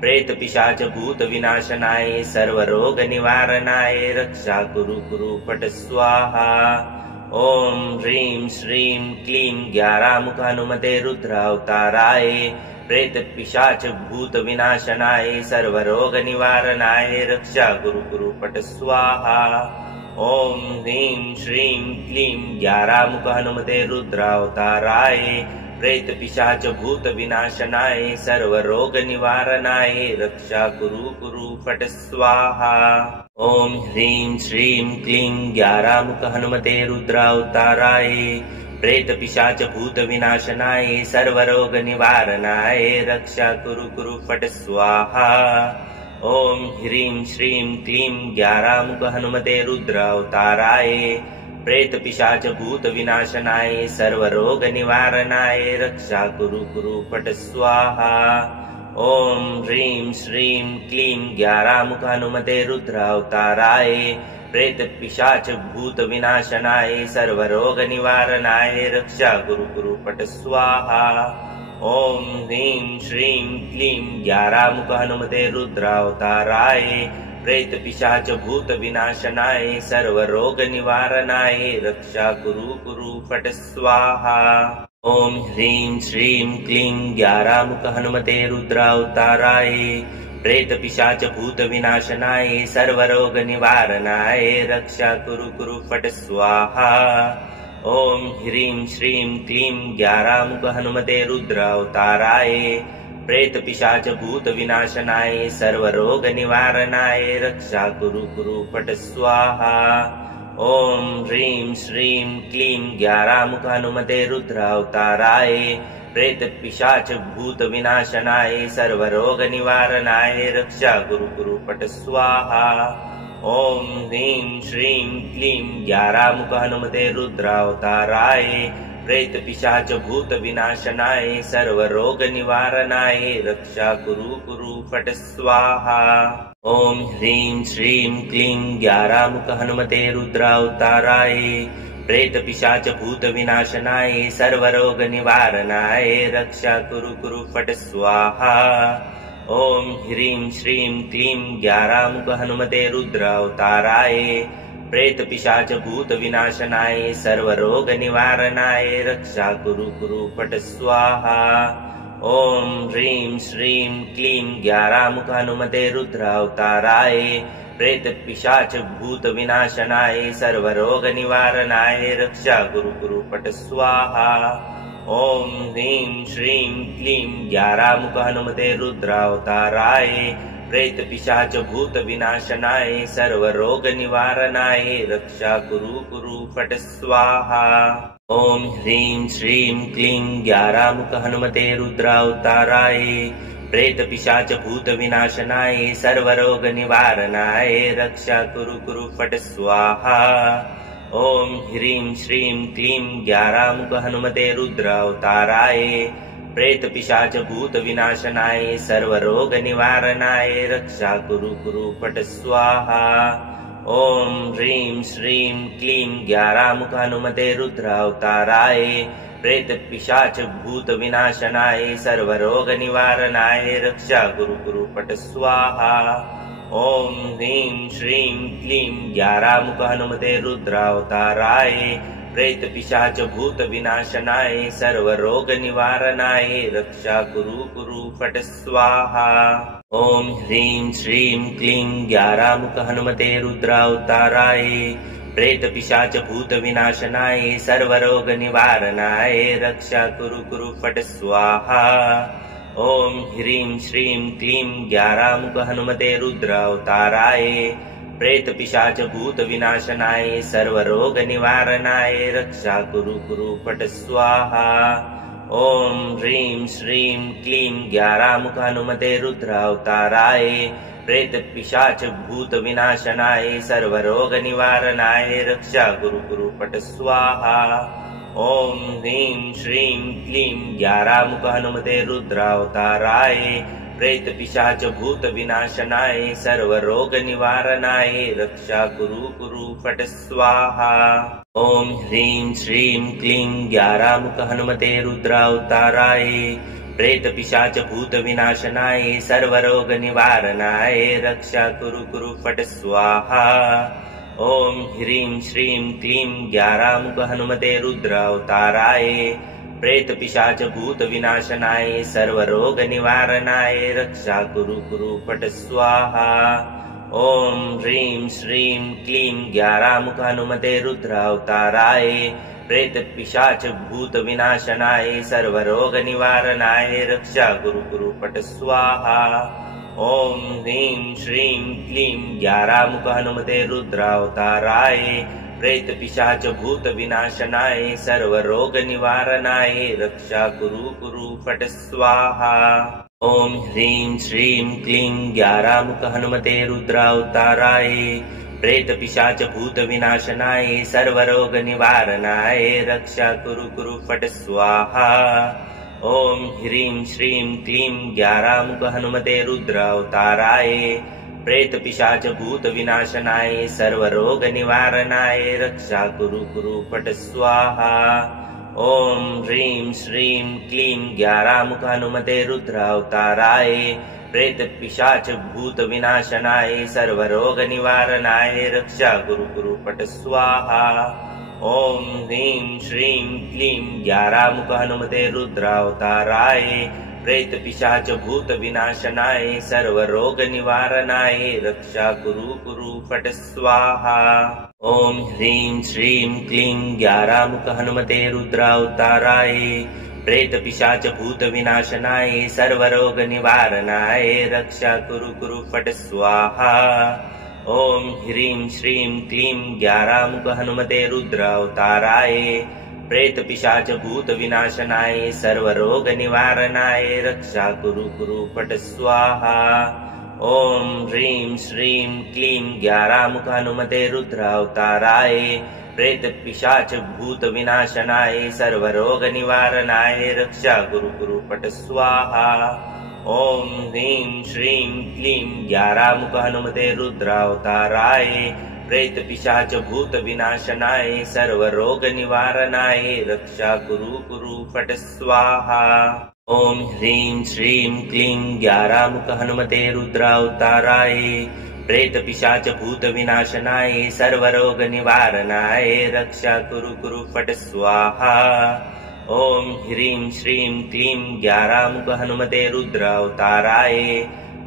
प्रेत पिशाच भूत विनाशनाय सर्वरोग निवारणाय रक्षा कुरु पट स्वाहा। ओम ह्रीं श्रीं क्लीं ग्यारामुख हनुमते रुद्रावताराय प्रेत पिशाच भूत विनाशनाय सर्वरोग निवारणाय रक्षा कुरु पट स्वाहा। ओम ह्रीं श्रीं क्लीं ग्यारामुख हनुमते रुद्रावताराय प्रेत पिशाच भूत विनाशनाय सर्वरोग निवारणाय रक्षा कुरु पट स्वाहा। ओम ह्रीं श्रीं क्लीं ग्यारामुख हनुमते रुद्रावताराय प्रेत पिशाच भूत विनाशनाय सर्वरोग निवारणाय रक्षा कुरु पट स्वाहा। ओम ह्रीं श्रीं क्लीं ग्यारामुख हनुमते रुद्रावताराय प्रेत पिशाच भूत विनाशनाय सर्वरोग निवारणाय रक्षा कुरु पट स्वाहा। ओम ह्रीं श्रीं क्लीं ग्यारामुख हनुमते रुद्रावताराय प्रेत पिशाच भूत विनाशनाय सर्वरोग निवारणाय रक्षा कुरु पट स्वाहा। ओम ह्रीं श्रीं क्लीं ग्यारामुख हनुमते रुद्रावताराय प्रेत पिशाच भूत विनाशनाय सर्वरोग निवारणाय रक्षा कुरु पट स्वाहा। ओम ह्रीं श्रीं क्लीं ग्यारामुख हनुमते रुद्रावताराय प्रेत पिशाच भूत विनाशनाय सर्वरोग निवारणाय रक्षा कुरु पट स्वाहा। ओम ह्रीं श्रीं क्लीं ग्यारामुख हनुमते रुद्रावताराय प्रेत पिशाच भूत विनाशनाय सर्वरोग निवारणाय रक्षा कुरु पट स्वाहा। ओम ह्रीं श्रीं क्लीं ग्यारामुख हनुमते रुद्रावताराय प्रेत पिशाच भूत विनाशनाय सर्वरोग निवारणाय रक्षा कुरु पट स्वाहा। ओम ह्रीं श्रीं क्लीं ग्यारामुख हनुमते रुद्रावताराय प्रेत पिशाच भूत विनाशनाय सर्वरोग निवारणाय रक्षा कुरु पट स्वाहा। ओम ह्रीं श्रीं क्लीं ग्यारामुख हनुमते रुद्रावताराय प्रेत पिशाच भूत विनाशनाय सर्वरोग निवारणाय रक्षा कुरु पट स्वाहा। ओम ह्रीं श्रीं क्लीं ग्यारामुख हनुमते रुद्रावताराय प्रेत पिशाच भूत विनाशनाय सर्वरोग निवारणाय रक्षा कुरु पट स्वाहा। ओम ह्रीं श्रीं क्लीं ग्यारामुख हनुमते रुद्रावताराय प्रेत पिशाच भूत विनाशनाय सर्वरोग निवारणाय रक्षा कुरु पट स्वाहा। ओम ह्रीं श्रीं क्लीं ग्यारामुख हनुमते रुद्रावताराय प्रेत पिशाच भूत विनाशनाय सर्वरोग निवारणाय रक्षा कुरु पट स्वाहा। ओम ह्रीं श्रीं क्लीं ग्यारामुख हनुमते रुद्रावताराय प्रेत पिशाच भूत विनाशनाय सर्वरोग निवारणाय रक्षा कुरु पट स्वाहा। ओम ह्रीं श्रीं क्लीं ग्यारामुख हनुमते रुद्रावताराय प्रेत पिशाच भूत विनाशनाय सर्वरोग निवारणाय रक्षा कुरु पट स्वाहा। ओम ह्रीं श्रीं क्लीं ग्यारामुख हनुमते रुद्रावताराय प्रेत पिशाच भूत विनाशनाय सर्वरोग निवारणाय रक्षा कुरु पट स्वाहा। ओम ह्रीं श्रीं क्लीं ग्यारामुख हनुमते रुद्रावताराय प्रेत पिशाच भूत विनाशनाय सर्वरोग निवारणाय रक्षा कुरु पट स्वाहा। ओम ह्रीं श्रीं क्लीं ग्यारामुख हनुमते रुद्रावताराय प्रेत पिशाच भूत विनाशनाय सर्वरोग निवारणाय रक्षा कुरु पट स्वाहा। ओम ह्रीं श्रीं क्लीं ग्यारामुख हनुमते रुद्रावताराय प्रेत पिशाच भूत विनाशनाय सर्वरोग निवारणाय रक्षा कुरु पट स्वाहा। ओम ह्रीं श्रीं क्लीं ग्यारामुख हनुमते रुद्रावताराय प्रेत पिशाच भूत विनाशनाय सर्वरोग निवारणाय रक्षा कुरु पट स्वाहा। ओम ह्रीं श्रीं क्लीं ग्यारामुख हनुमते रुद्रावताराय प्रेत पिशाच भूत विनाशनाय सर्वरोग निवारणाय रक्षा कुरु पट स्वाहा। ॐ ह्रीं श्रीं क्लीं ज्ञारामुख हनुमते रुद्रावताराय प्रेतपिशाच भूतविनाशनाय सर्वरोगनिवारणाय रक्षा कुरु कुरु फट् स्वाहा। ॐ ह्रीं श्रीं क्लीं ज्ञारामुख हनुमते रुद्रावताराय प्रेतपिशाच भूतविनाशनाय सर्वरोगनिवारणाय रक्षा कुरु कुरु फट् स्वाहा। ॐ ह्रीं श्रीं क्लीं ज्ञारामुख हनुमते रुद्रावताराय प्रेतपिशाच भूतविनाशनाय सर्वरोगनिवारणाय रक्षा कुरु कुरु फट् स्वाहा। ॐ ह्रीं श्रीं क्लीं ज्ञारामुख हनुमते रुद्रावताराय प्रेतपिशाच भूतविनाशनाय सर्वरोगनिवारणाय रक्षा कुरु कुरु फट् स्वाहा। ॐ ह्रीं श्रीं क्लीं ज्ञारामुख हनुमते रुद्रावताराय प्रेतपिशाच भूतविनाशनाय सर्वरोगनिवारणाय रक्षा कुरु कुरु फट् स्वाहा। ॐ ह्रीं श्रीं क्लीं ज्ञारामुख हनुमते रुद्रावताराय प्रेतपिशाच भूतविनाशनाय सर्वरोगनिवारणाय रक्षा कुरु कुरु फट् स्वाहा। ॐ ह्रीं श्रीं क्लीं ज्ञारामुख हनुमते रुद्रावताराय प्रेतपिशाच भूतविनाशनाय सर्वरोगनिवारणाय रक्षा कुरु कुरु फट् स्वाहा। ॐ ह्रीं श्रीं क्लीं ज्ञारामुख हनुमते रुद्रावताराय प्रेतपिशाच भूतविनाशनाय सर्वरोगनिवारणाय रक्षा कुरु कुरु फट् स्वाहा। ॐ ह्रीं श्रीं क्लीं ज्ञारामुख हनुमते रुद्रावताराय प्रेतपिशाच भूतविनाशनाय सर्वरोगनिवारणाय रक्षा कुरु कुरु फट् स्वाहा। ॐ ह्रीं श्रीं क्लीं ज्ञारामुख हनुमते रुद्रावताराय प्रेतपिशाच भूतविनाशनाय सर्वरोगनिवारणाय रक्षा कुरु कुरु फट् स्वाहा। ॐ ह्रीं श्रीं क्लीं ज्ञारामुख हनुमते रुद्रावताराय प्रेतपिशाच भूतविनाशनाय सर्वरोगनिवारणाय रक्षा कुरु कुरु फट् स्वाहा। ॐ ह्रीं श्रीं क्लीं ज्ञारामुख हनुमते रुद्रावताराय प्रेतपिशाच भूतविनाशनाय सर्वरोगनिवारणाय रक्षा कुरु कुरु फट् स्वाहा। ॐ ह्रीं श्रीं क्लीं ज्ञारामुख हनुमते रुद्रावताराय प्रेतपिशाच भूतविनाशनाय सर्वरोगनिवारणाय रक्षा कुरु कुरु फट् स्वाहा। ॐ ह्रीं श्रीं क्लीं ज्ञारामुख हनुमते रुद्रावताराय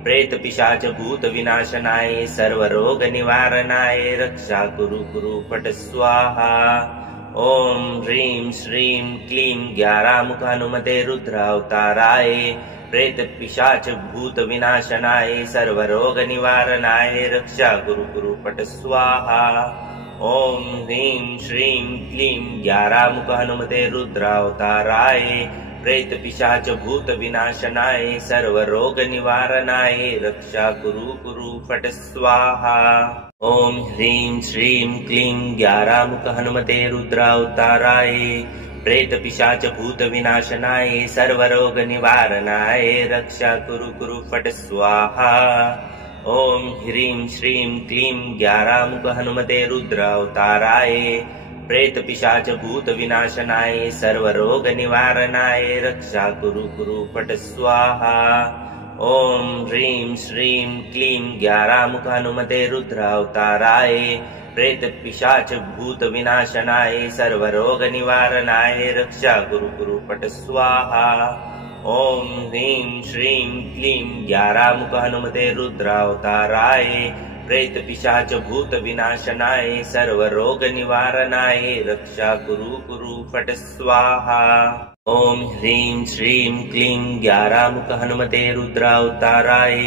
प्रेतपिशाच भूतविनाशनाय सर्वरोगनिवारणाय रक्षा कुरु कुरु फट् स्वाहा। ॐ ह्रीं श्रीं क्लीं ज्ञारामुख हनुमते रुद्रावताराय प्रेतपिशाच भूतविनाशनाय सर्वरोगनिवारणाय रक्षा कुरु कुरु फट् स्वाहा। ॐ ह्रीं श्रीं क्लीं ज्ञारामुख हनुमते रुद्रावताराय प्रेतपिशाच भूतविनाशनाय सर्वरोगनिवारणाय रक्षा कुरु कुरु फट् स्वाहा। ॐ ह्रीं श्रीं क्लीं ज्ञारामुख हनुमते रुद्रावताराय प्रेतपिशाच भूतविनाशनाय सर्वरोगनिवारणाय रक्षा कुरु कुरु फट् स्वाहा। ॐ ह्रीं श्रीं क्लीं ज्ञारामुख हनुमते रुद्रावताराय प्रेतपिशाच भूतविनाशनाय सर्वरोगनिवारणाय रक्षा कुरु कुरु फट् स्वाहा। ॐ ह्रीं श्रीं क्लीं ज्ञारामुख हनुमते रुद्रावताराय प्रेतपिशाच भूतविनाशनाय सर्वरोगनिवारणाय रक्षा कुरु कुरु फट् स्वाहा। ॐ ह्रीं श्रीं क्लीं ज्ञारामुख हनुमते रुद्रावताराय प्रेतपिशाच भूतविनाशनाय सर्वरोगनिवारणाय रक्षा कुरु कुरु फट् स्वाहा। ॐ ह्रीं श्रीं क्लीं ज्ञारामुख हनुमते रुद्रावताराय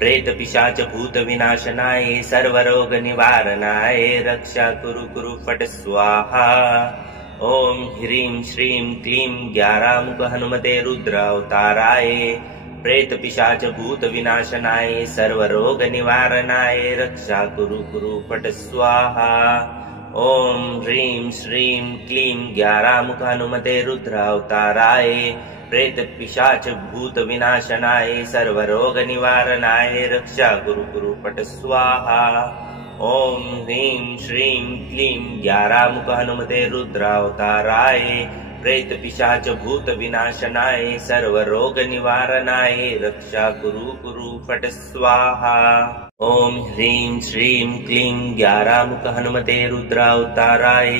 प्रेतपिशाच भूतविनाशनाय सर्वरोगनिवारणाय रक्षा कुरु कुरु फट् स्वाहा। ॐ ह्रीं श्रीं क्लीं ज्ञारामुख हनुमते रुद्रावताराय प्रेतपिशाच भूतविनाशनाय सर्वरोगनिवारणाय रक्षा कुरु कुरु फट् स्वाहा। ॐ ह्रीं श्रीं क्लीं ज्ञारामुख हनुमते रुद्रावताराय प्रेतपिशाच भूतविनाशनाय सर्वरोगनिवारणाय रक्षा कुरु कुरु फट् स्वाहा। ॐ ह्रीं श्रीं क्लीं ग्यारामुख हनुमते रुद्रावताराय प्रेत पिशाच भूत विनाशनाय सर्वरोग निवारणाय रक्षा कुरु कुरु फट स्वाहा। ॐ ह्रीं श्रीं क्लीं ग्यारामुख हनुमते रुद्रावताराय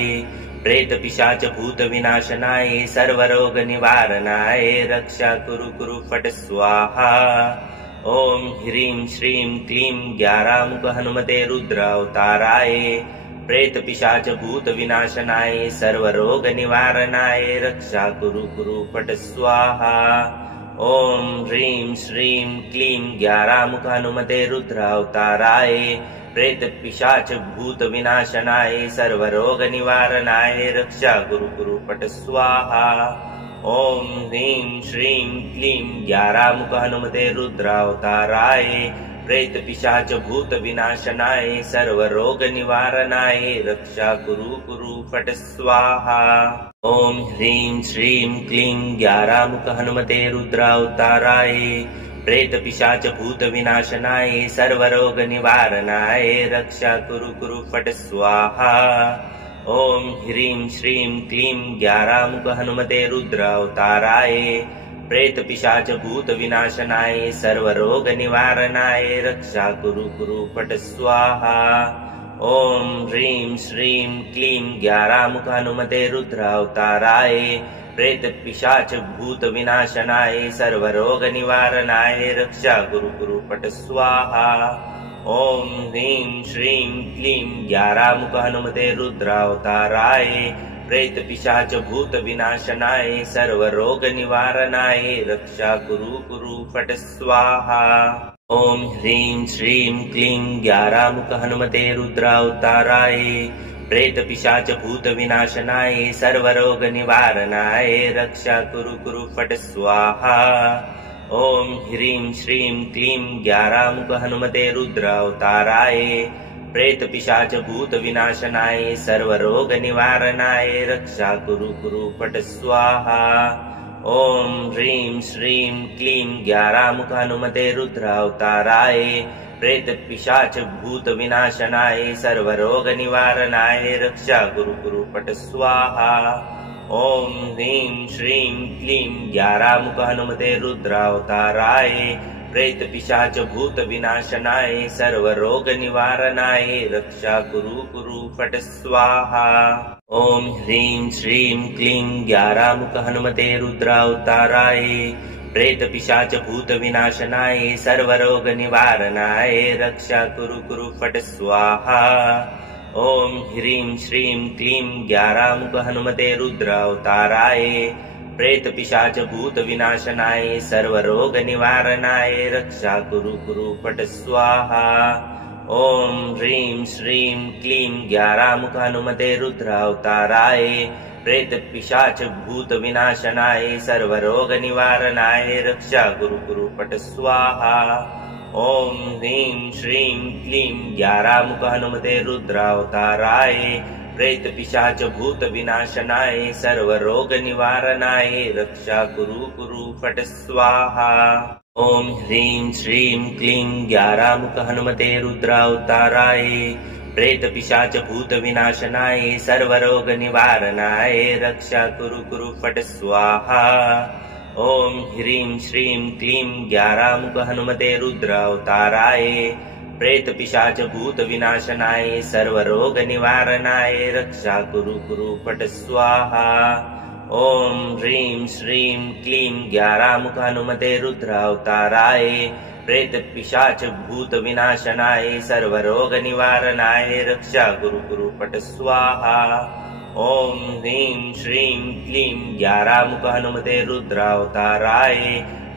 प्रेत पिशाच भूत विनाशनाय सर्वरोग निवारणाय रक्षा कुरु कुरु फट स्वाहा। ॐ ह्रीं श्रीं क्लीं ग्यारामुख हनुमते रुद्रावताराय प्रेत पिशाच भूत विनाशनाय सर्वरोग निवारणाय रक्षा कुरु कुरु फट स्वाहा। ॐ ह्रीं श्रीं क्लीं ग्यारामुख हनुमते रुद्रावताराय प्रेत पिशाच भूत विनाशनाय सर्वरोग निवारणाय रक्षा कुरु कुरु फट स्वाहा। ॐ ह्रीं श्रीं क्लीं ग्यारामुख हनुमते रुद्रावताराय प्रेत पिशाच भूत विनाशनाय सर्वरोग निवारणाय रक्षा कुरु कुरु फट स्वाहा। ॐ ह्रीं श्रीं क्लीं ग्यारामुख हनुमते रुद्रावताराय प्रेत पिशाच भूत विनाशनाय सर्वरोग निवारणाय रक्षा कुरु कुरु फट स्वाहा। ॐ ह्रीं श्रीं क्लीं ग्यारामुख हनुमते रुद्रावताराय प्रेत पिशाच भूत विनाशनाय सर्वरोग निवारणाय रक्षा कुरु कुरु फट स्वाहा। ॐ ह्रीं श्रीं क्लीं ग्यारामुख हनुमते रुद्रावताराय प्रेत पिशाच भूत विनाशनाय सर्वरोग निवारणाय रक्षा कुरु कुरु फट स्वाहा। ॐ ह्रीं श्रीं क्लीं ग्यारामुख हनुमते रुद्रावताराय प्रेत पिशाच भूत विनाशनाय सर्वरोग निवारणाय रक्षा कुरु कुरु फट स्वाहा। ॐ ह्रीं श्रीं क्लीं ग्यारामुख हनुमते रुद्रावताराय प्रेत पिशाच भूत विनाशनाय सर्वरोग निवारणाय रक्षा कुरु कुरु फट स्वाहा। ॐ ह्रीं श्रीं क्लीं ग्यारामुख हनुमते रुद्रावताराय प्रेत पिशाच भूत विनाशनाय सर्वरोग निवारणाय रक्षा कुरु कुरु फट स्वाहा। ॐ ह्रीं श्रीं क्लीं ग्यारामुख हनुमते रुद्रावताराय प्रेत पिशाच भूत विनाशनाय सर्वरोग निवारणाय रक्षा कुरु कुरु फट स्वाहा। ॐ ह्रीं श्रीं क्लीं ग्यारामुख हनुमते रुद्रावताराय प्रेत पिशाच भूत विनाशनाय सर्वरोग निवारणाय रक्षा कुरु कुरु फट स्वाहा। ॐ ह्रीं श्रीं क्लीं ग्यारामुख हनुमते रुद्रावताराय प्रेत पिशाच भूत विनाशनाय सर्वरोग निवारणाय रक्षा कुरु कुरु फट स्वाहा। ॐ ह्रीं श्रीं क्लीं ग्यारामुख हनुमते रुद्रावताराय प्रेत पिशाच भूत विनाशनाय सर्वरोग निवारणाय रक्षा कुरु कुरु फट स्वाहा। ॐ ह्रीं श्रीं क्लीं ग्यारामुख हनुमते रुद्रावताराय प्रेत पिशाच भूत विनाशनाय सर्वरोग निवारणाय रक्षा कुरु कुरु फट स्वाहा। ॐ ह्रीं श्रीं क्लीं ग्यारामुख हनुमते रुद्रावताराय प्रेत पिशाच भूत विनाशनाय सर्वरोग निवारणाय रक्षा कुरु कुरु फट स्वाहा। ॐ ह्रीं श्रीं क्लीं ग्यारामुख हनुमते रुद्रावताराय प्रेत पिशाच भूत विनाशनाय सर्वरोग निवारणाय रक्षा कुरु कुरु फट स्वाहा। ॐ ह्रीं श्रीं क्लीं ग्यारामुख हनुमते रुद्रावताराय प्रेत पिशाच भूत विनाशनाय सर्वरोग निवारणाय रक्षा कुरु कुरु फट स्वाहा। ॐ ह्रीं श्रीं क्लीं ग्यारामुख हनुमते रुद्रावताराय प्रेत पिशाच भूत विनाशनाय सर्वरोग निवारणाय रक्षा कुरु कुरु फट स्वाहा। ॐ ह्रीं श्रीं क्लीं ग्यारामुख हनुमते रुद्रावताराय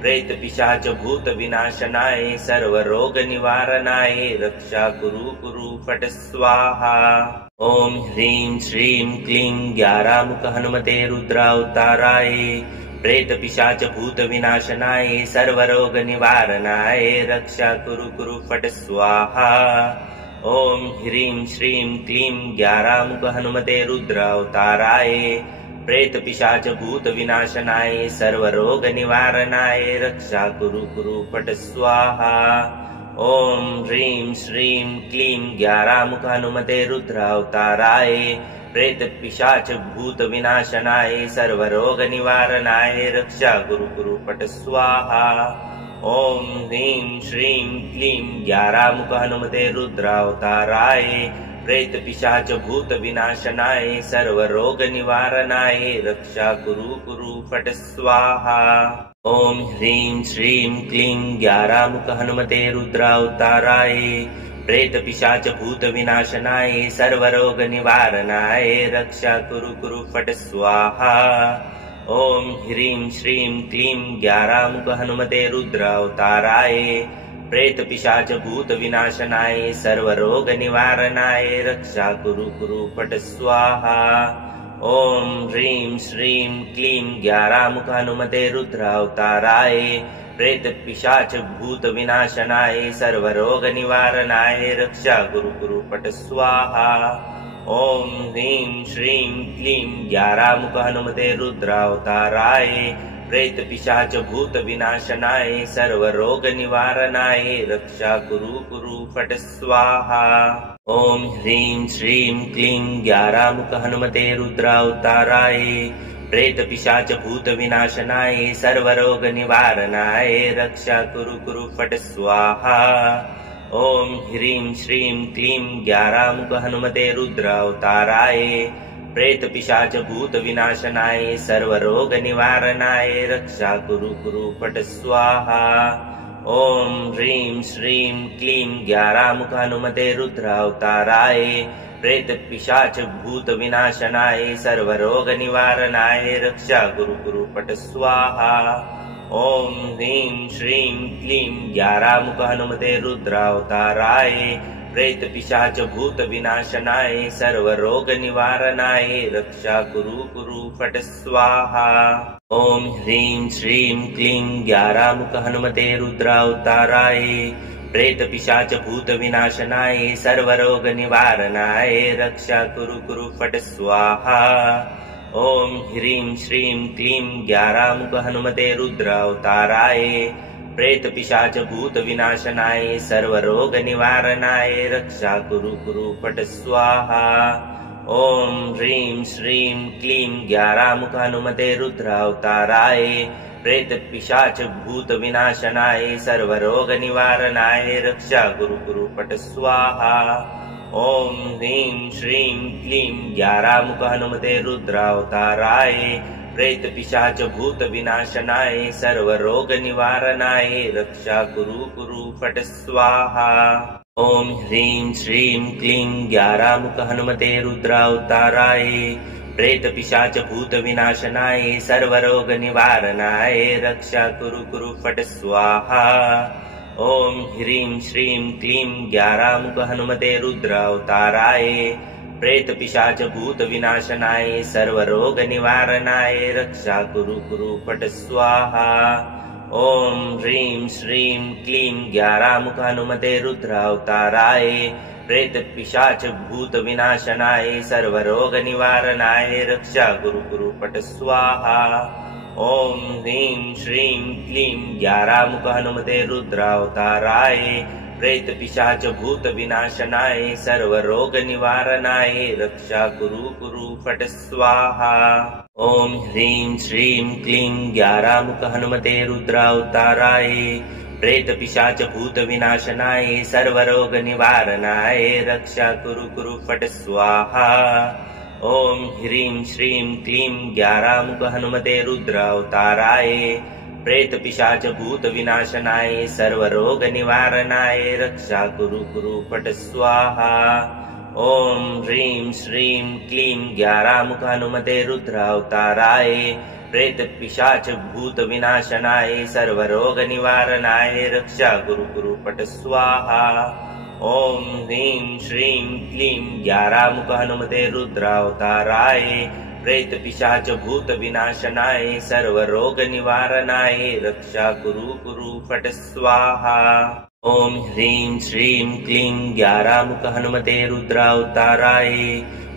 प्रेत पिशाच भूत विनाशनाय सर्वरोग निवारणाय रक्षा कुरु कुरु फट स्वाहा। ॐ ह्रीं श्रीं क्लीं ग्यारामुख हनुमते रुद्रावताराय प्रेत पिशाच भूत विनाशनाय सर्वरोग निवारणाय रक्षा कुरु कुरु फट स्वाहा। ॐ ह्रीं श्रीं क्लीं ग्यारामुख हनुमते रुद्रावताराय प्रेत पिशाच भूत विनाशनाय सर्वरोग निवारणाय रक्षा कुरु कुरु फट स्वाहा। ॐ ह्रीं श्रीं क्लीं ग्यारामुख हनुमते रुद्रावताराय प्रेतपिशाच भूत विनाशनाय सर्वरोग निवारणाय रक्षा गुरु पट स्वाहा। ॐ ह्रीं श्रीं क्लीं ग्यारामुख हनुमते रुद्रावताराय प्रेत पिशाच भूत विनाशनाय सर्वरोग निवारणाय रक्षा गुरु फट स्वाहा। ॐ ह्रीं श्रीं क्लीं ग्यारामुख हनुमते रुद्रावताराय प्रेत पिशाच भूत विनाशनाय सर्वरोग निवारणाय रक्षा गुरु फट स्वाहा। ॐ ह्रीं श्रीं क्लीं ग्यारामुख हनुमते रुद्रावताराय प्रेत पिशाच भूत विनाशनाय सर्वरोग निवारणाय रक्षा गुरु फट स्वाहा। ॐ ह्रीं श्रीं क्लीं ग्यारामुख हनुमते रुद्रावताराय प्रेत पिशाच भूत विनाशनाय सर्वरोग निवारणाय रक्षा गुरु फट स्वाहा। ॐ ह्रीं श्रीं क्लीं ग्यारामुख हनुमते रुद्रावताराय प्रेत पिशाच भूत विनाशनाय सर्वरोग निवारणाय रक्षा गुरु फट स्वाहा। ॐ ह्रीं श्रीं क्लीं ग्यारामुख हनुमते रुद्रावताराय प्रेत पिशाच भूत विनाशनाय सर्वरोग निवारणाय रक्षा गुरु फट स्वाहा। ॐ ह्रीं श्रीं क्लीं ग्यारामुख हनुमते रुद्रावताराय प्रेत पिशाच भूत विनाशनाय सर्वरोग निवारणाय रक्षा गुरु फट स्वाहा। ॐ ह्रीं श्रीं क्लीं ग्यारामुख हनुमते रुद्रावताराय प्रेत पिशाच भूत विनाशनाय सर्वरोग निवारणाय रक्षा गुरु फट स्वाहा। ॐ ह्रीं श्रीं क्लीं ग्यारामुख हनुमते रुद्रावताराय प्रेत पिशाच भूत विनाशनाय सर्वरोग निवारणाय रक्षा गुरु फट स्वाहा। ॐ ह्रीं श्रीं क्लीं ग्यारामुख हनुमते रुद्रावताराय प्रेत पिशाच भूत विनाशनाय सर्वरोग निवारणाय रक्षा गुरु फट स्वाहा। ॐ ह्रीं श्रीं क्लीं ग्यारामुख हनुमते रुद्रावताराय प्रेत पिशाच भूत विनाशनाय सर्वरोग निवारणाय रक्षा गुरु फट स्वाहा। ॐ ह्रीं श्रीं क्लीं ग्यारामुख हनुमते रुद्रावताराय प्रेत पिशाच भूत विनाशनाय सर्वरोग निवारणाय रक्षा गुरु फट स्वाहा। ॐ ह्रीं श्रीं क्लीं ग्यारामुख हनुमते रुद्रावताराय प्रेत पिशाच भूत विनाशनाय सर्वरोग निवारणाय रक्षा गुरु फट स्वाहा। ॐ ह्रीं श्रीं क्लीं ग्यारामुख हनुमते रुद्रावताराय प्रेत पिशाच भूत विनाशनाय सर्वरोग निवारणाय रक्षा गुरु फट स्वाहा। ॐ ह्रीं श्रीं क्लीं ग्यारामुख हनुमते रुद्रावताराय प्रेत पिशाच भूत विनाशनाय सर्वरोग निवारणाय रक्षा गुरु फट स्वाहा। ॐ ह्रीं श्रीं क्लीं ग्यारामुख हनुमते रुद्रावताराय प्रेत पिशाच भूत विनाशनाय सर्वरोग निवारणाय रक्षा गुरु फट स्वाहा। ॐ ह्रीं श्रीं क्लीं ग्यारामुख हनुमते रुद्रावताराय प्रेत पिशाच भूत विनाशनाय सर्वरोग निवारणाय रक्षा गुरु फट स्वाहा। ॐ ह्रीं श्रीं क्लीं ग्यारामुख हनुमते रुद्रावताराय प्रेत पिशाच भूत विनाशनाय सर्वरोग निवारणाय रक्षा गुरु फट स्वाहा। ॐ ह्रीं श्रीं क्लीं ग्यारामुख हनुमते रुद्रावताराय प्रेत पिशाच भूत विनाशनाय सर्वरोग निवारणाय रक्षा गुरु फट स्वाहा। ॐ ह्रीं श्रीं क्लीं ग्यारामुख हनुमते रुद्रावताराय प्रेत पिशाच भूत विनाशनाय सर्वरोग निवारणाय रक्षा गुरु फट स्वाहा। ॐ ह्रीं श्रीं क्लीं ग्यारामुख हनुमते रुद्रावताराय प्रेत पिशाच भूत विनाशनाय सर्वरोग निवारणाय रक्षा गुरु फट स्वाहा। ॐ ह्रीं श्रीं क्लीं ग्यारामुख हनुमते रुद्रावताराय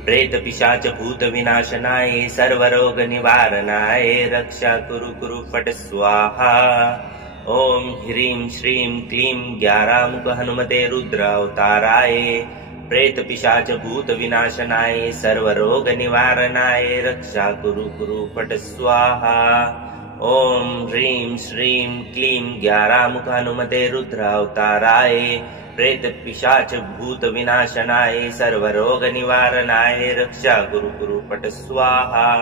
प्रेत पिशाच भूत विनाशनाय सर्वरोग निवारणाय रक्षा गुरु फट स्वाहा। ॐ ह्रीं श्रीं क्लीं ग्यारामुख हनुमते रुद्रावताराय प्रेतपिशाच भूत विनाशनाय सर्वरोग निवारणाय रक्षा कुरु पट स्वाहा। ॐ ह्रीं श्रीं क्लीं ग्यारामुख हनुमते रुद्रावताराय प्रेतपिशाच भूत विनाशनाय सर्वरोग निवारणाय रक्षा कुरु पट स्वाहा।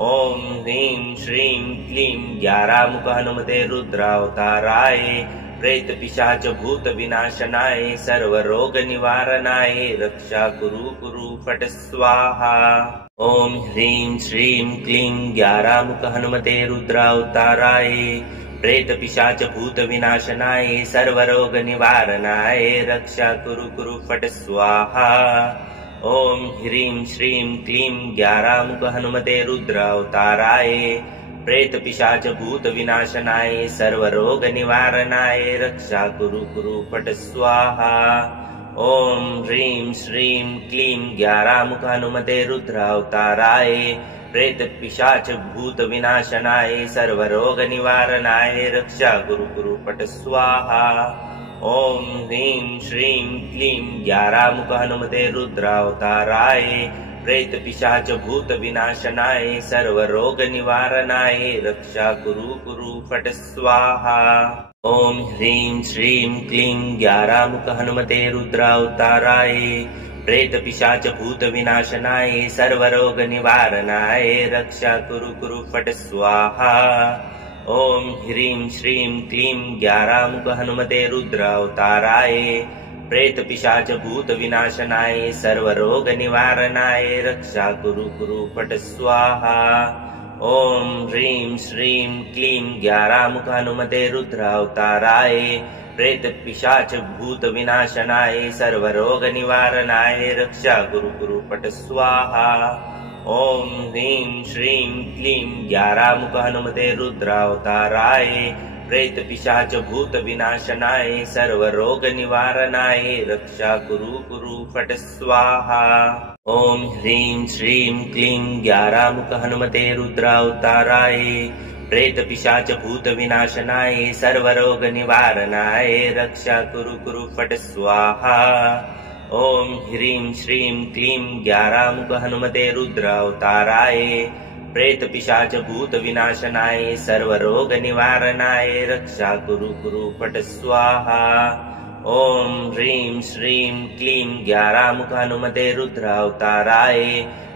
ॐ ह्रीं श्रीं क्लीं ग्यारामुख हनुमते रुद्रावताराय प्रेतपिशाच भूत विनाशनाय सर्वरोग निवारणाय रक्षा कुरु पट स्वाहा। ॐ ह्रीं श्रीं क्लीं ग्यारामुख हनुमते रुद्रावताराय प्रेतपिशाच भूत विनाशनाय सर्वरोग निवारणाय रक्षा कुरु पट स्वाहा। ॐ ह्रीं श्रीं क्लीं ग्यारामुख हनुमते रुद्रावताराय प्रेतपिशाच भूत विनाशनाय सर्वरोग निवारणाय रक्षा कुरु पट स्वाहा। ॐ ह्रीं श्रीं क्लीं ग्यारामुख हनुमते रुद्रावताराय प्रेतपिशाच भूत विनाशनाय सर्वरोग निवारणाय रक्षा कुरु पट स्वाहा। ॐ ह्रीं श्रीं क्लीं ग्यारामुख हनुमते रुद्रावताराय प्रेतपिशाच भूत विनाशनाय सर्वरोग निवारणाय रक्षा कुरु पट स्वाहा। ॐ ह्रीं श्रीं क्लीं ग्यारामुख हनुमते रुद्रावताराय प्रेतपिशाच भूत विनाशनाय सर्वरोग निवारणाय रक्षा कुरु पट स्वाहा। ॐ ह्रीं श्रीं क्लीं ग्यारामुख हनुमते रुद्रावताराय प्रेतपिशाच भूत विनाशनाय सर्वरोग निवारणाय रक्षा कुरु पट स्वाहा। ॐ ह्रीं श्रीं क्लीं ग्यारामुख हनुमते रुद्रावताराय प्रेतपिशाच भूत विनाशनाय सर्वरोग निवारणाय रक्षा कुरु पट स्वाहा। ॐ ह्रीं श्रीं क्लीं ग्यारामुख हनुमते रुद्रावताराय प्रेतपिशाच भूत विनाशनाय सर्वरोग निवारणाय रक्षा कुरु पट स्वाहा। ॐ ह्रीं श्रीं क्लीं ग्यारामुख हनुमते रुद्रावताराय प्रेतपिशाच भूत विनाशनाय सर्वरोग निवारणाय रक्षा कुरु पट स्वाहा। ॐ ह्रीं श्रीं क्लीं ग्यारामुख हनुमते रुद्रावताराय प्रेतपिशाच भूत विनाशनाय सर्वरोग निवारणाय रक्षा कुरु पट स्वाहा। ॐ ह्रीं श्रीं क्लीं ग्यारामुख हनुमते रुद्रावताराय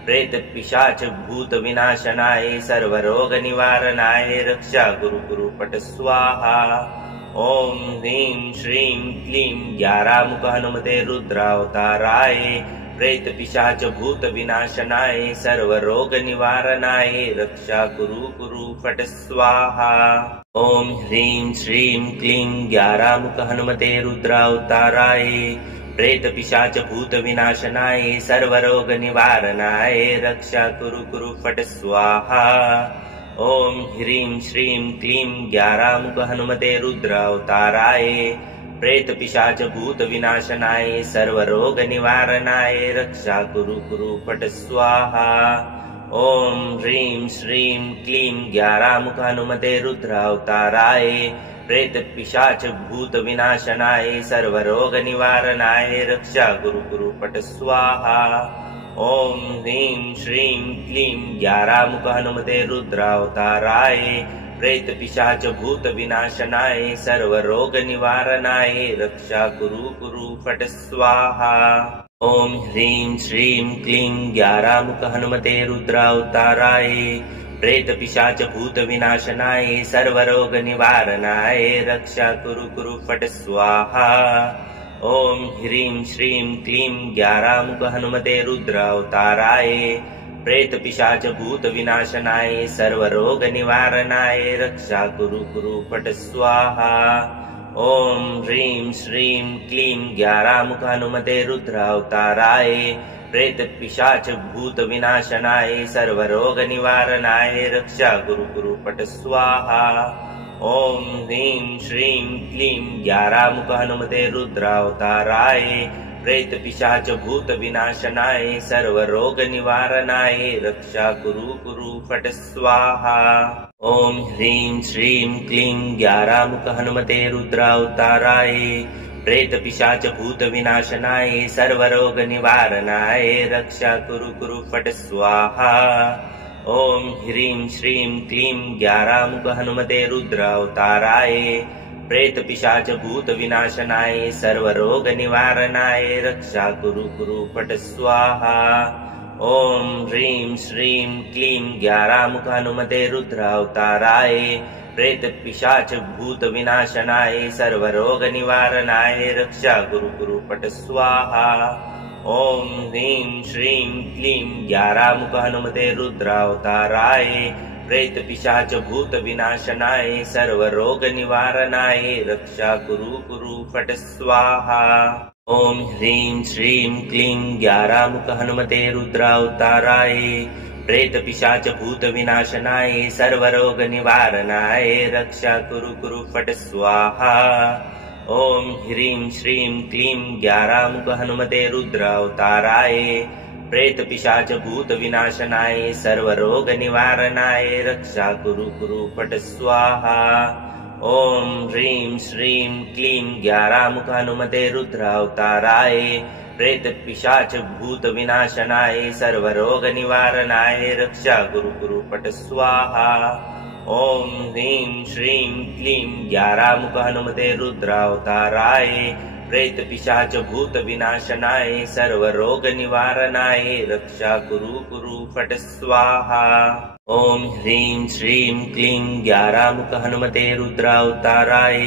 प्रेतपिशाच भूत विनाशनाय सर्वरोग निवारणाय रक्षा कुरु पट स्वाहा। ॐ ह्रीं श्रीं क्लीं ग्यारामुख हनुमते रुद्रावताराय प्रेतपिशाच भूत विनाशनाय सर्वरोग निवारणाय रक्षा कुरु पट स्वाहा। ॐ ह्रीं श्रीं क्लीं ग्यारामुख हनुमते रुद्रावताराय प्रेतपिशाच भूत विनाशनाय सर्वरोग निवारणाय रक्षा कुरु पट स्वाहा। ॐ ह्रीं श्रीं क्लीं ग्यारामुख हनुमते रुद्रावताराय प्रेतपिशाच भूत विनाशनाय सर्वरोग निवारणाय रक्षा कुरु पट स्वाहा। ॐ ह्रीं श्रीं क्लीं ग्यारामुख हनुमते रुद्रावताराय प्रेतपिशाच भूत विनाशनाय सर्वरोग निवारणाय रक्षा कुरु पट स्वाहा। ॐ ह्रीं श्रीं क्लीं ग्यारामुख हनुमते रुद्रावताराय प्रेतपिशाच भूत विनाशनाय सर्वरोग निवारणाय रक्षा कुरु पट स्वाहा। ॐ ह्रीं श्रीं क्लीं ग्यारामुख हनुमते रुद्रावताराय प्रेतपिशाच भूत विनाशनाय सर्वरोग निवारणाय रक्षा कुरु पट स्वाहा। ॐ ह्रीं श्रीं क्लीं ग्यारामुख हनुमते रुद्रावताराय प्रेतपिशाच भूत विनाशनाय सर्वरोग निवारणाय रक्षा कुरु पट स्वाहा। ॐ ह्रीं श्रीं क्लीं ग्यारामुख हनुमते रुद्रावताराय प्रेतपिशाच भूत विनाशनाय सर्वरोग निवारणाय रक्षा कुरु पट स्वाहा। ॐ ह्रीं श्रीं क्लीं ग्यारामुख हनुमते रुद्रावताराय प्रेतपिशाच भूत विनाशनाय सर्वरोग निवारणाय रक्षा कुरु पट स्वाहा। ॐ ह्रीं श्रीं क्लीं ग्यारामुख हनुमते रुद्रावताराय प्रेतपिशाच भूतविनाशनाय सर्वरोगनिवारणाय रक्षा कुरु कुरु फट् स्वाहा। ॐ ह्रीं श्रीं क्लीं ग्यारामुख हनुमते रुद्रावताराय प्रेतपिशाच भूतविनाशनाय सर्वरोगनिवारणाय रक्षा कुरु कुरु फट् स्वाहा। ॐ ह्रीं श्रीं क्लीं ग्यारामुख हनुमते रुद्रावताराय प्रेतपिशाच भूतविनाशनाय सर्वरोगनिवारणाय रक्षा कुरु कुरु फट् स्वाहा। ॐ ह्रीं श्रीं क्लीं ग्यारामुख हनुमते रुद्रावताराय प्रेतपिशाच भूतविनाशनाय सर्वरोगनिवारणाय रक्षा कुरु कुरु फट् स्वाहा। ॐ ह्रीं श्रीं क्लीं ग्यारामुख हनुमते रुद्रावताराय प्रेतपिशाच भूतविनाशनाय सर्वरोगनिवारणाय रक्षा कुरु कुरु फट् स्वाहा। ॐ ह्रीं श्रीं क्लीं ग्यारामुख हनुमते रुद्रावताराय प्रेतपिशाच भूतविनाशनाय सर्वरोगनिवारणाय रक्षा कुरु कुरु फट् स्वाहा। ॐ ह्रीं श्रीं क्लीं ग्यारामुख हनुमते रुद्रावताराय प्रेतपिशाच भूतविनाशनाय सर्वरोगनिवारणाय रक्षा कुरु कुरु फट् स्वाहा। ॐ ह्रीं श्रीं क्लीं ग्यारामुख हनुमते रुद्रावताराय प्रेतपिशाच भूतविनाशनाय सर्वरोगनिवारणाय रक्षा कुरु कुरु फट् स्वाहा। ॐ ह्रीं श्रीं क्लीं ग्यारामुख हनुमते रुद्रावताराय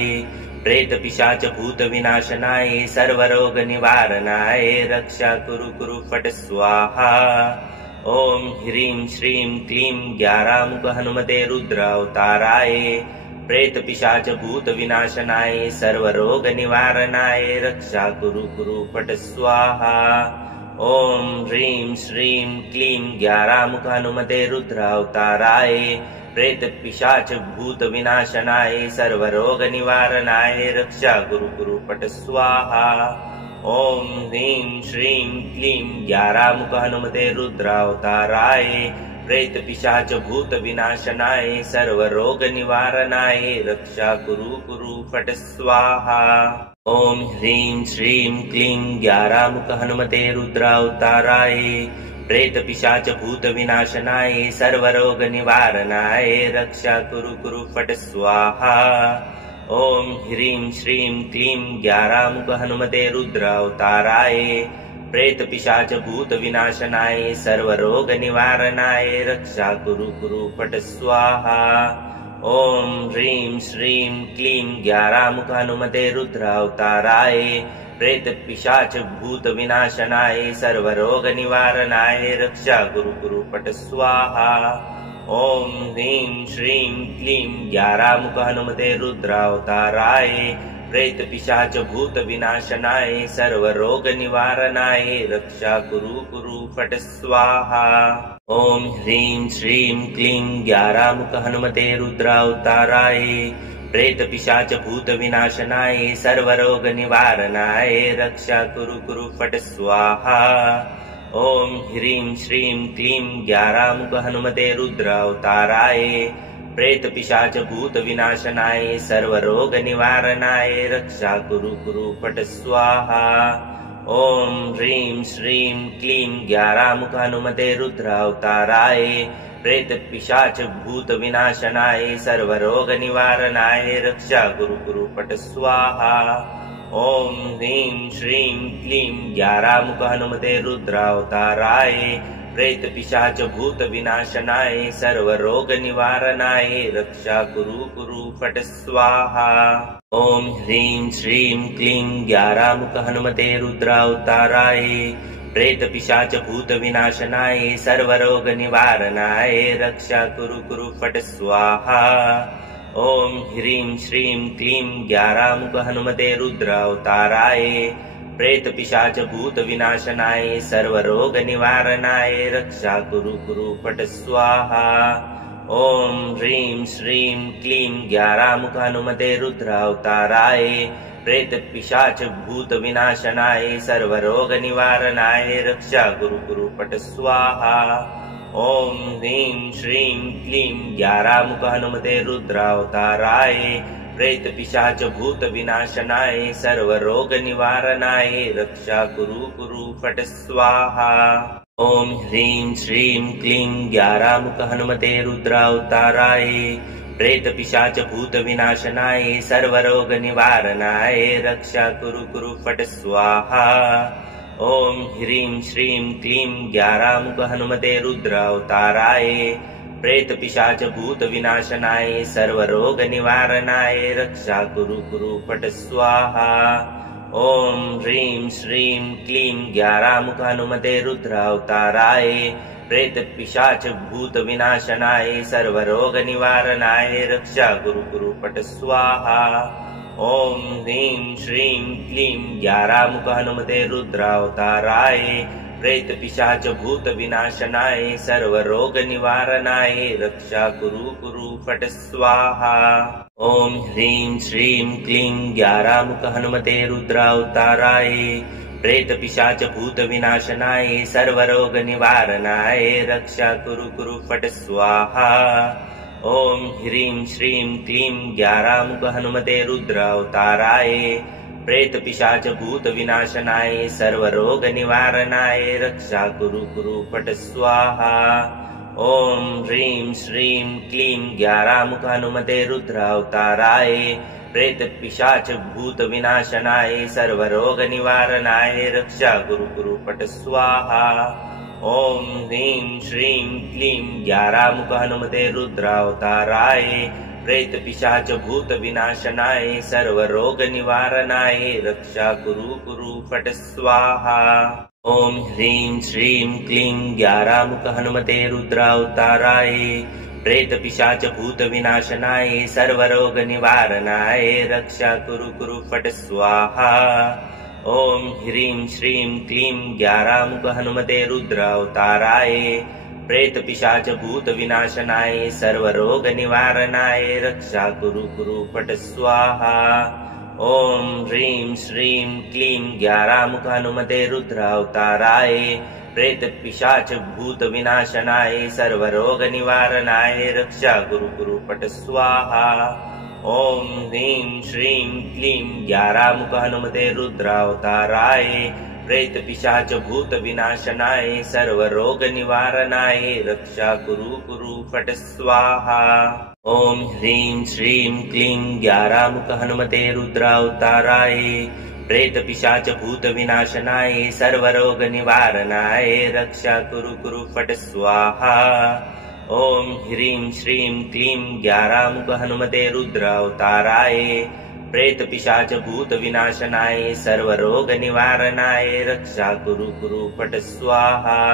प्रेतपिशाच भूतविनाशनाय सर्वरोगनिवारणाय रक्षा कुरु कुरु फट् स्वाहा। ॐ ह्रीं श्रीं क्लीं ग्यारामुख हनुमते रुद्रावताराय प्रेतपिशाच भूतविनाशनाय सर्वरोगनिवारणाय रक्षा कुरु कुरु फट् स्वाहा। ॐ ह्रीं श्रीं क्लीं ग्यारामुख हनुमते रुद्रावताराय प्रेतपिशाच भूतविनाशनाय सर्वरोगनिवारणाय रक्षा कुरु कुरु फट् स्वाहा। ॐ ह्रीं श्रीं क्लीं ग्यारामुख हनुमते रुद्रावताराय प्रेतपिशाच भूतविनाशनाय सर्वरोगनिवारणाय रक्षा कुरु कुरु फट् स्वाहा। ॐ ह्रीं श्रीं क्लीं ग्यारामुख हनुमते रुद्रावताराय प्रेतपिशाच भूतविनाशनाय सर्वरोगनिवारणाय रक्षा कुरु कुरु फट् स्वाहा। ॐ ह्रीं श्रीं क्लीं ग्यारामुख हनुमते रुद्रावताराय प्रेतपिशाच भूतविनाशनाय सर्वरोगनिवारणाय रक्षा कुरु कुरु फट् स्वाहा। ॐ ह्रीं श्रीं क्लीं ग्यारामुख हनुमते रुद्रावताराय प्रेतपिशाच भूतविनाशनाय सर्वरोगनिवारणाय रक्षा कुरु कुरु फट् स्वाहा। ॐ ह्रीं श्रीं क्लीं ग्यारामुख हनुमते रुद्रावताराय प्रेतपिशाच भूतविनाशनाय सर्वरोगनिवारणाय रक्षा कुरु कुरु फट् स्वाहा। ॐ ह्रीं श्रीं क्लीं ग्यारामुख हनुमते रुद्रावताराय प्रेतपिशाच भूतविनाशनाय सर्वरोगनिवारणाय रक्षा कुरु कुरु फट् स्वाहा। ॐ ह्रीं श्रीं क्लीं ग्यारामुख हनुमते रुद्रावताराय प्रेतपिशाच भूतविनाशनाय सर्वरोगनिवारणाय रक्षा कुरु कुरु फट् स्वाहा। ॐ ह्रीं श्रीं क्लीं ग्यारामुख हनुमते रुद्रावताराय प्रेतपिशाच भूतविनाशनाय सर्वरोगनिवारणाय रक्षा कुरु कुरु फट् स्वाहा। ॐ ह्रीं श्रीं क्लीं ग्यारामुख हनुमते रुद्रावताराय प्रेतपिशाच भूतविनाशनाय सर्वरोगनिवारणाय रक्षा कुरु कुरु फट् स्वाहा। ॐ ह्रीं श्रीं क्लीं ग्यारामुख हनुमते रुद्रावताराय प्रेतपिशाच भूतविनाशनाय सर्वरोगनिवारणाय रक्षा कुरु कुरु फट् स्वाहा। ॐ ह्रीं श्रीं क्लीं ग्यारामुख हनुमते रुद्रावताराय प्रेतपिशाच भूतविनाशनाय सर्वरोगनिवारणाय रक्षा कुरु कुरु फट् स्वाहा। ॐ ह्रीं श्रीं क्लीं ग्यारामुख हनुमते रुद्रावताराय प्रेतपिशाच भूतविनाशनाय सर्वरोगनिवारणाय रक्षा कुरु कुरु फट् स्वाहा। ॐ ह्रीं श्रीं क्लीं ग्यारामुख हनुमते रुद्रावताराय प्रेत पिशाच भूत विनाशनाय सर्व रोग निवारणाय रक्षा कुरु कुरु फट स्वाहा। ॐ ह्रीं श्रीं क्लीं ग्यारामुख हनुमते रुद्रावताराय प्रेत पिशाच भूत विनाशनाय सर्व रोग निवारणाय रक्षा कुरु कुरु फट स्वाहा। ॐ ह्रीं श्रीं क्लीं ग्यारामुख हनुमते रुद्रावताराय प्रेत पिशाच भूत विनाशनाय सर्व रोग निवारणाय रक्षा कुरु कुरु फट स्वाहा। ॐ ह्रीं श्रीं क्लीं ग्यारामुख हनुमते रुद्रावताराय प्रेत पिशाच भूत विनाशनाय सर्व रोग निवारणाय रक्षा कुरु कुरु फट स्वाहा। ॐ ह्रीं श्रीं क्लीं ग्यारामुख हनुमते रुद्रावताराय प्रेत पिशाच भूत विनाशनाय सर्व रोग निवारणाय रक्षा कुरु कुरु फट स्वाहा। ॐ ह्रीं श्रीं क्लीं ग्यारामुख हनुमते रुद्रावताराय प्रेत पिशाच भूत विनाशनाय सर्व रोग निवारणाय रक्षा कुरु कुरु फट स्वाहा। ॐ ह्रीं श्रीं क्लीं ग्यारामुख हनुमते रुद्रावताराय प्रेत पिशाच भूत विनाशनाय सर्व रोग निवारणाय रक्षा कुरु कुरु फट स्वाहा। ॐ ह्रीं श्रीं क्लीं ग्यारामुख हनुमते रुद्रावताराय प्रेत पिशाच भूत विनाशनाय सर्व रोग निवारणाय रक्षा कुरु कुरु फट स्वाहा। ॐ ह्रीं श्रीं क्लीं ग्यारामुख हनुमते रुद्रावताराय प्रेत पिशाच भूत विनाशनाय सर्व रोग निवारणाय रक्षा कुरु कुरु फट स्वाहा। ॐ ह्रीं श्रीं क्लीं ग्यारामुख हनुमते रुद्रावताराय प्रेत पिशाच भूत विनाशनाय सर्व रोग निवारणाय रक्षा कुरु कुरु फट स्वाहा। ॐ ह्रीं श्रीं क्लीं ग्यारामुख हनुमते रुद्रावताराय प्रेत पिशाच भूत विनाशनाय सर्व रोग निवारणाय रक्षा कुरु कुरु फट स्वाहा। ॐ ह्रीं श्रीं क्लीं ग्यारामुख हनुमते रुद्रावताराय प्रेत पिशाच भूत विनाशनाय सर्व रोग निवारणाय रक्षा कुरु कुरु फट स्वाहा। ॐ ह्रीं श्रीं क्लीं ग्यारामुख हनुमते रुद्रावताराय प्रेत पिशाच भूत विनाशनाय सर्व रोग निवारणाय रक्षा कुरु कुरु फट स्वाहा। ॐ ह्रीं श्रीं क्लीं ग्यारामुख हनुमते रुद्रावताराय प्रेत पिशाच भूत विनाशनाय सर्व रोग निवारणाय रक्षा कुरु कुरु फट स्वाहा। ॐ ह्रीं श्रीं क्लीं ग्यारामुख हनुमते रुद्रावताराय प्रेत पिशाच भूत विनाशनाय सर्व रोग निवारणाय रक्षा कुरु कुरु फट स्वाहा।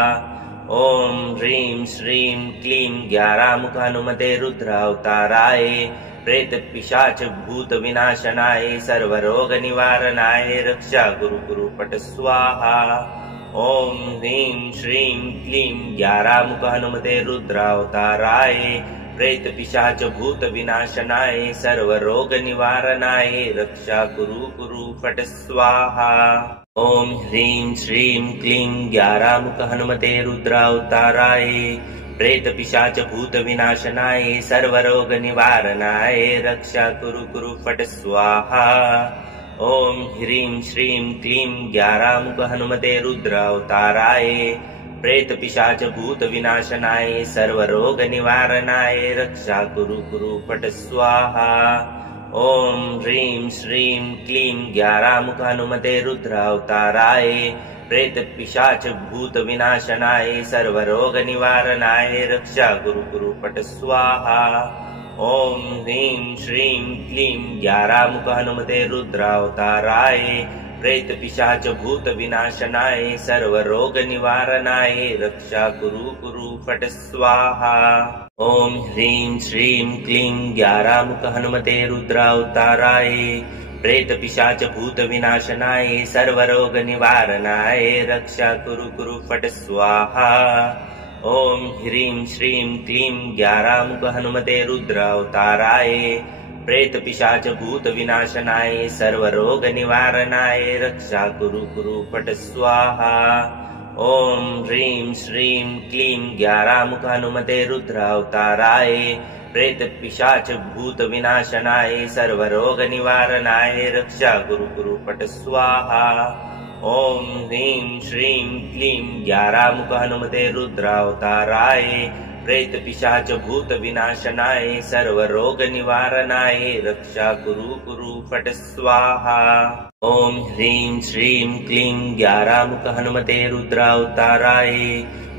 ॐ ह्रीं श्रीं क्लीं ग्यारामुख हनुमते रुद्रावताराय प्रेत पिशाच भूत विनाशनाय सर्व रोग निवारणाय रक्षा कुरु कुरु फट स्वाहा। ॐ ह्रीं श्रीं क्लीं ग्यारामुख हनुमते रुद्रावताराय प्रेत पिशाच भूत विनाशनाय सर्व रोग निवारणाय रक्षा कुरु कुरु फट स्वाहा। ॐ ह्रीं श्रीं क्लीं ग्यारामुख हनुमते रुद्रावताराय प्रेत पिशाच भूत विनाशनाय सर्व रोग निवारणाय रक्षा कुरु कुरु फट स्वाहा। ॐ ह्रीं श्रीं क्लीं ग्यारामुख हनुमते रुद्रावताराय प्रेत पिशाच भूत विनाशनाय सर्व रोग निवारणाय रक्षा कुरु कुरु फट स्वाहा। ॐ ह्रीं श्रीं क्लीं ग्यारामुख हनुमते रुद्रावताराय प्रेत पिशाच भूत विनाशनाय सर्व रोग निवारणाय रक्षा कुरु कुरु फट स्वाहा। ॐ ह्रीं श्रीं क्लीं ग्यारामुख हनुमते रुद्रावताराय प्रेत पिशाच भूत विनाशनाय सर्व रोग निवारणाय रक्षा कुरु कुरु फट स्वाहा। ॐ ह्रीं श्रीं क्लीं ग्यारामुख हनुमते रुद्रावताराय प्रेत पिशाच भूत विनाशनाय सर्व रोग निवारणाय रक्षा कुरु कुरु फट स्वाहा। ॐ ह्रीं श्रीं क्लीं ग्यारामुख हनुमते रुद्रावताराय प्रेत पिशाच भूत विनाशनाय सर्व रोग निवारणाय रक्षा कुरु कुरु फट स्वाहा। ॐ ह्रीं श्रीं क्लीं ग्यारामुख हनुमते रुद्रावताराय प्रेतपिशाच भूत विनाशनाय सर्वरोग निवारणाय रक्षा गुरु गुरु पट स्वाहा। ॐ ह्रीं श्रीं क्लीं ग्यारामुख हनुमते रुद्रावताराय प्रेत पिशाच भूत विनाशनाय सर्वरोग निवारणाय रक्षा गुरु गुरु फट स्वाहा। ॐ ह्रीं श्रीं क्लीं ग्यारामुख हनुमते रुद्रावताराय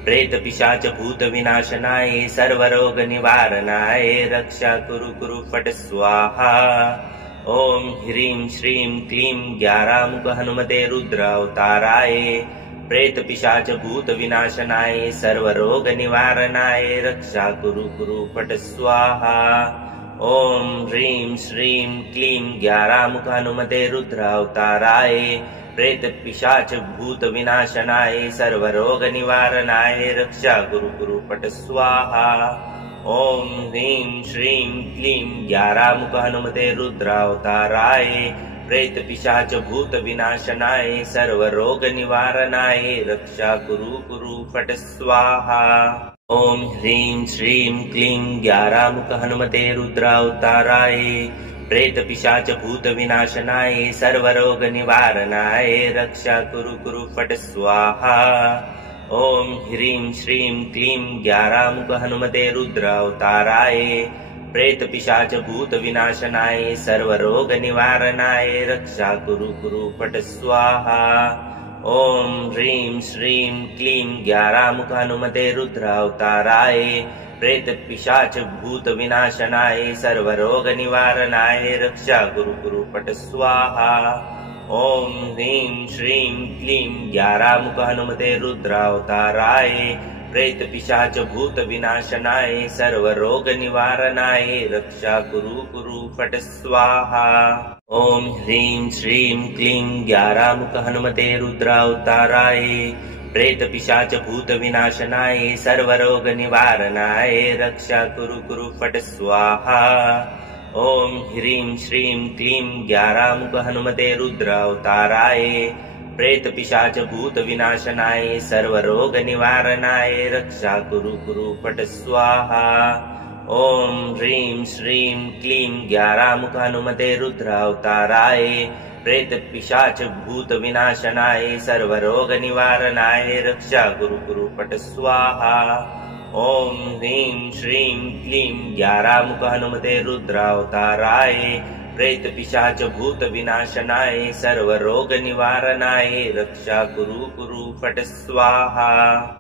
प्रेत पिशाच भूत विनाशनाय सर्वरोग निवारणाय रक्षा गुरु गुरु फट स्वाहा। ॐ ह्रीं श्रीं क्लीं ग्यारामुख हनुमते रुद्रावताराय प्रेत पिशाच भूत विनाशनाय सर्वरोग निवारणाय रक्षा गुरु गुरु फट स्वाहा। ॐ ह्रीं श्रीं क्लीं ग्यारामुख हनुमते रुद्रावताराय प्रेत पिशाच भूत विनाशनाय सर्वरोग निवारणाय रक्षा गुरु गुरु फट स्वाहा। ॐ ह्रीं श्रीं क्लीं ग्यारामुख हनुमते रुद्रावताराय प्रेत पिशाच भूत विनाशनाय सर्वरोग निवारणाय रक्षा गुरु गुरु फट स्वाहा। ॐ ह्रीं श्रीं क्लीं ग्यारामुख हनुमते रुद्रावताराय प्रेत पिशाच भूत विनाशनाय सर्वरोग निवारणाय रक्षा गुरु गुरु फट स्वाहा। ॐ ह्रीं श्रीं क्लीं ग्यारामुख हनुमते रुद्रावताराय प्रेत पिशाच भूत विनाशनाय सर्वरोग निवारणाय रक्षा गुरु गुरु फट स्वाहा। ॐ ह्रीं श्रीं क्लीं ग्यारामुख हनुमते रुद्रावताराय प्रेत पिशाच भूत विनाशनाय सर्वरोग निवारणाय रक्षा गुरु गुरु फट स्वाहा। ॐ ह्रीं श्रीं क्लीं ग्यारामुख हनुमते रुद्रावताराय प्रेत पिशाच भूत विनाशनाय सर्वरोग निवारणाय रक्षा गुरु गुरु फट स्वाहा। ॐ ह्रीं श्रीं क्लीं ग्यारामुख हनुमते रुद्रावताराय प्रेत पिशाच भूत विनाशनाय सर्वरोग निवारणाय रक्षा गुरु गुरु फट स्वाहा। ॐ ह्रीं श्रीं क्लीं ग्यारामुख हनुमते रुद्रावताराय प्रेत पिशाच भूत विनाशनाय सर्वरोग निवारणाय रक्षा गुरु गुरु फट स्वाहा। ॐ ह्रीं श्रीं क्लीं ग्यारामुख हनुमते रुद्रावताराय प्रेत पिशाच भूत विनाशनाय सर्वरोग निवारणाय रक्षा गुरु गुरु फट स्वाहा। ॐ ह्रीं श्रीं क्लीं ग्यारामुख हनुमते रुद्रावताराय प्रेत पिशाच भूत विनाशनाय सर्वरोग निवारणाय रक्षा गुरु गुरु फट स्वाहा।